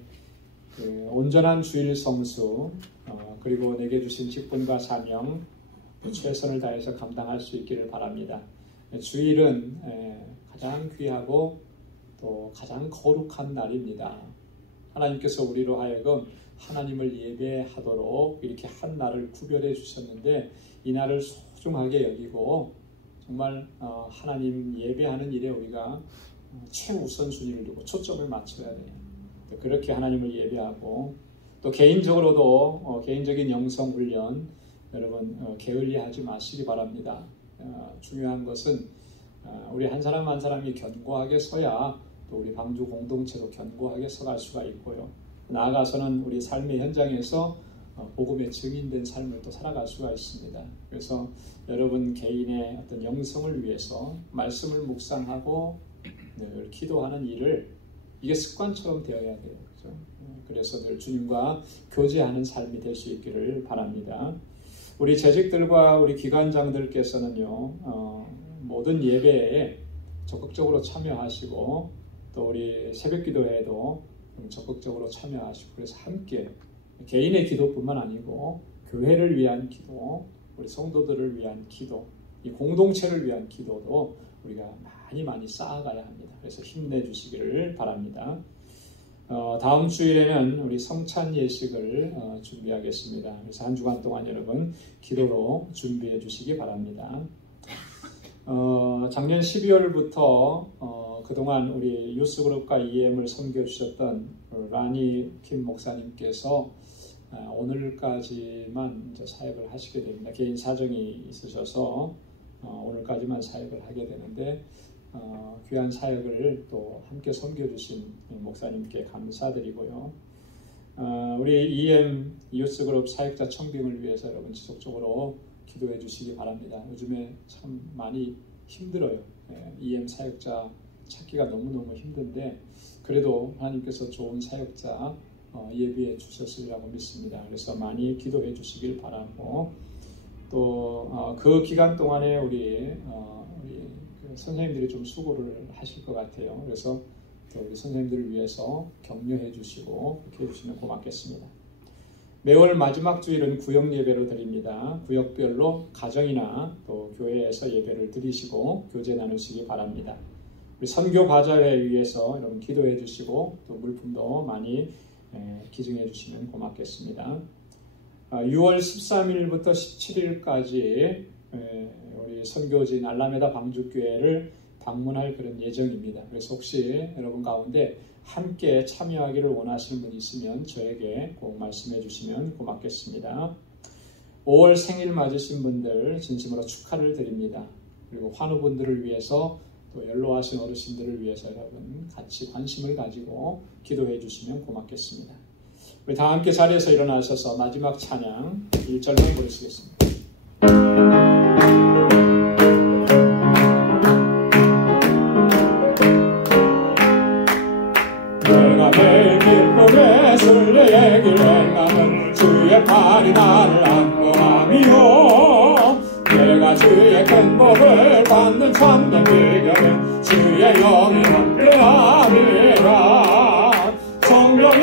온전한 주일 성수 그리고 내게 주신 직분과 사명 최선을 다해서 감당할 수 있기를 바랍니다. 주일은 가장 귀하고 또 가장 거룩한 날입니다. 하나님께서 우리로 하여금 하나님을 예배하도록 이렇게 한 날을 구별해 주셨는데 이 날을 소중하게 여기고 정말 하나님 예배하는 일에 우리가 최우선순위를 두고 초점을 맞춰야 돼요. 그렇게 하나님을 예배하고 또 개인적으로도 개인적인 영성 훈련 여러분 게을리하지 마시기 바랍니다. 중요한 것은 우리 한 사람 한 사람이 견고하게 서야 또 우리 방주 공동체도 견고하게 서갈 수가 있고요. 나아가서는 우리 삶의 현장에서 복음의 증인된 삶을 또 살아갈 수가 있습니다. 그래서 여러분 개인의 어떤 영성을 위해서 말씀을 묵상하고 늘 기도하는 일을 이게 습관처럼 되어야 돼요. 그렇죠? 그래서 늘 주님과 교제하는 삶이 될 수 있기를 바랍니다. 우리 재직들과 우리 기관장들께서는요 모든 예배에 적극적으로 참여하시고 또 우리 새벽기도회에도 적극적으로 참여하시고 그래서 함께 개인의 기도뿐만 아니고 교회를 위한 기도, 우리 성도들을 위한 기도, 이 공동체를 위한 기도도 우리가 많이 쌓아가야 합니다. 그래서 힘내주시기를 바랍니다. 다음 주일에는 우리 성찬 예식을 준비하겠습니다. 그래서 한 주간 동안 여러분 기도로 준비해 주시기 바랍니다. 작년 12월부터 그동안 우리 유스그룹과 EM을 섬겨주셨던 라니 킴 목사님께서 오늘까지만 이제 사역을 하시게 됩니다. 개인 사정이 있으셔서 오늘까지만 사역을 하게 되는데 귀한 사역을 또 함께 섬겨주신 목사님께 감사드리고요. 우리 EM 유스그룹 사역자 청빙을 위해서 여러분 지속적으로 기도해 주시기 바랍니다. 요즘에 참 많이 힘들어요. EM 사역자 찾기가 너무너무 힘든데 그래도 하나님께서 좋은 사역자 예비해 주셨으리라고 믿습니다. 그래서 많이 기도해 주시길 바라고 또 그 기간 동안에 우리 선생님들이 좀 수고를 하실 것 같아요. 그래서 또 우리 선생님들을 위해서 격려해 주시고 그렇게 해주시면 고맙겠습니다. 매월 마지막 주일은 구역 예배로 드립니다. 구역별로 가정이나 또 교회에서 예배를 드리시고 교제 나누시기 바랍니다. 우리 선교 과자회 위해서 여러분 기도해 주시고 또 물품도 많이 기증해 주시면 고맙겠습니다. 6월 13일부터 17일까지 우리 선교지인 알라메다 방주교회를 방문할 그런 예정입니다. 그래서 혹시 여러분 가운데 함께 참여하기를 원하시는 분이 있으면 저에게 꼭 말씀해 주시면 고맙겠습니다. 5월 생일 맞으신 분들 진심으로 축하를 드립니다. 그리고 환우분들을 위해서 또 연로하신 어르신들을 위해서 여러분 같이 관심을 가지고 기도해 주시면 고맙겠습니다. 우리 다 함께 자리에서 일어나셔서 마지막 찬양 1절만 부르시겠습니다. 내가 매일 기쁨에 술래의 길 행하는 주의 팔이 나를 안보하며 내가 주의 큰 복을 받는 참된 비결은 주의 영이 함께함이라 성령이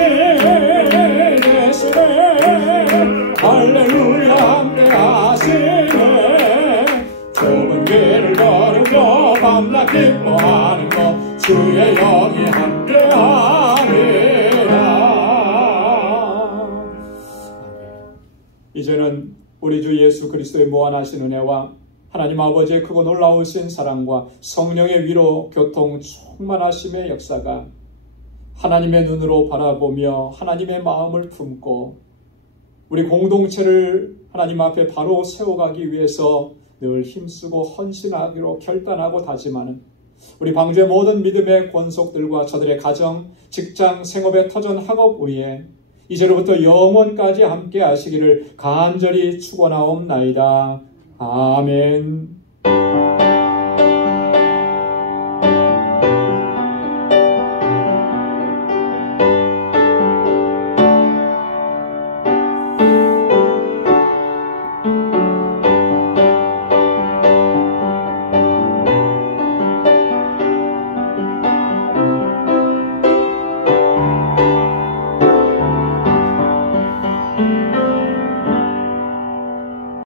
이제는 우리 주 예수 그리스도의 무한하신 은혜와 하나님 아버지의 크고 놀라우신 사랑과 성령의 위로 교통 충만하심의 역사가 하나님의 눈으로 바라보며 하나님의 마음을 품고 우리 공동체를 하나님 앞에 바로 세워가기 위해서 늘 힘쓰고 헌신하기로 결단하고 다짐하는 우리 방주의 모든 믿음의 권속들과 저들의 가정, 직장, 생업의 터전 학업 위에 이제로부터 영원까지 함께 하시기를 간절히 축원하옵나이다. 아멘.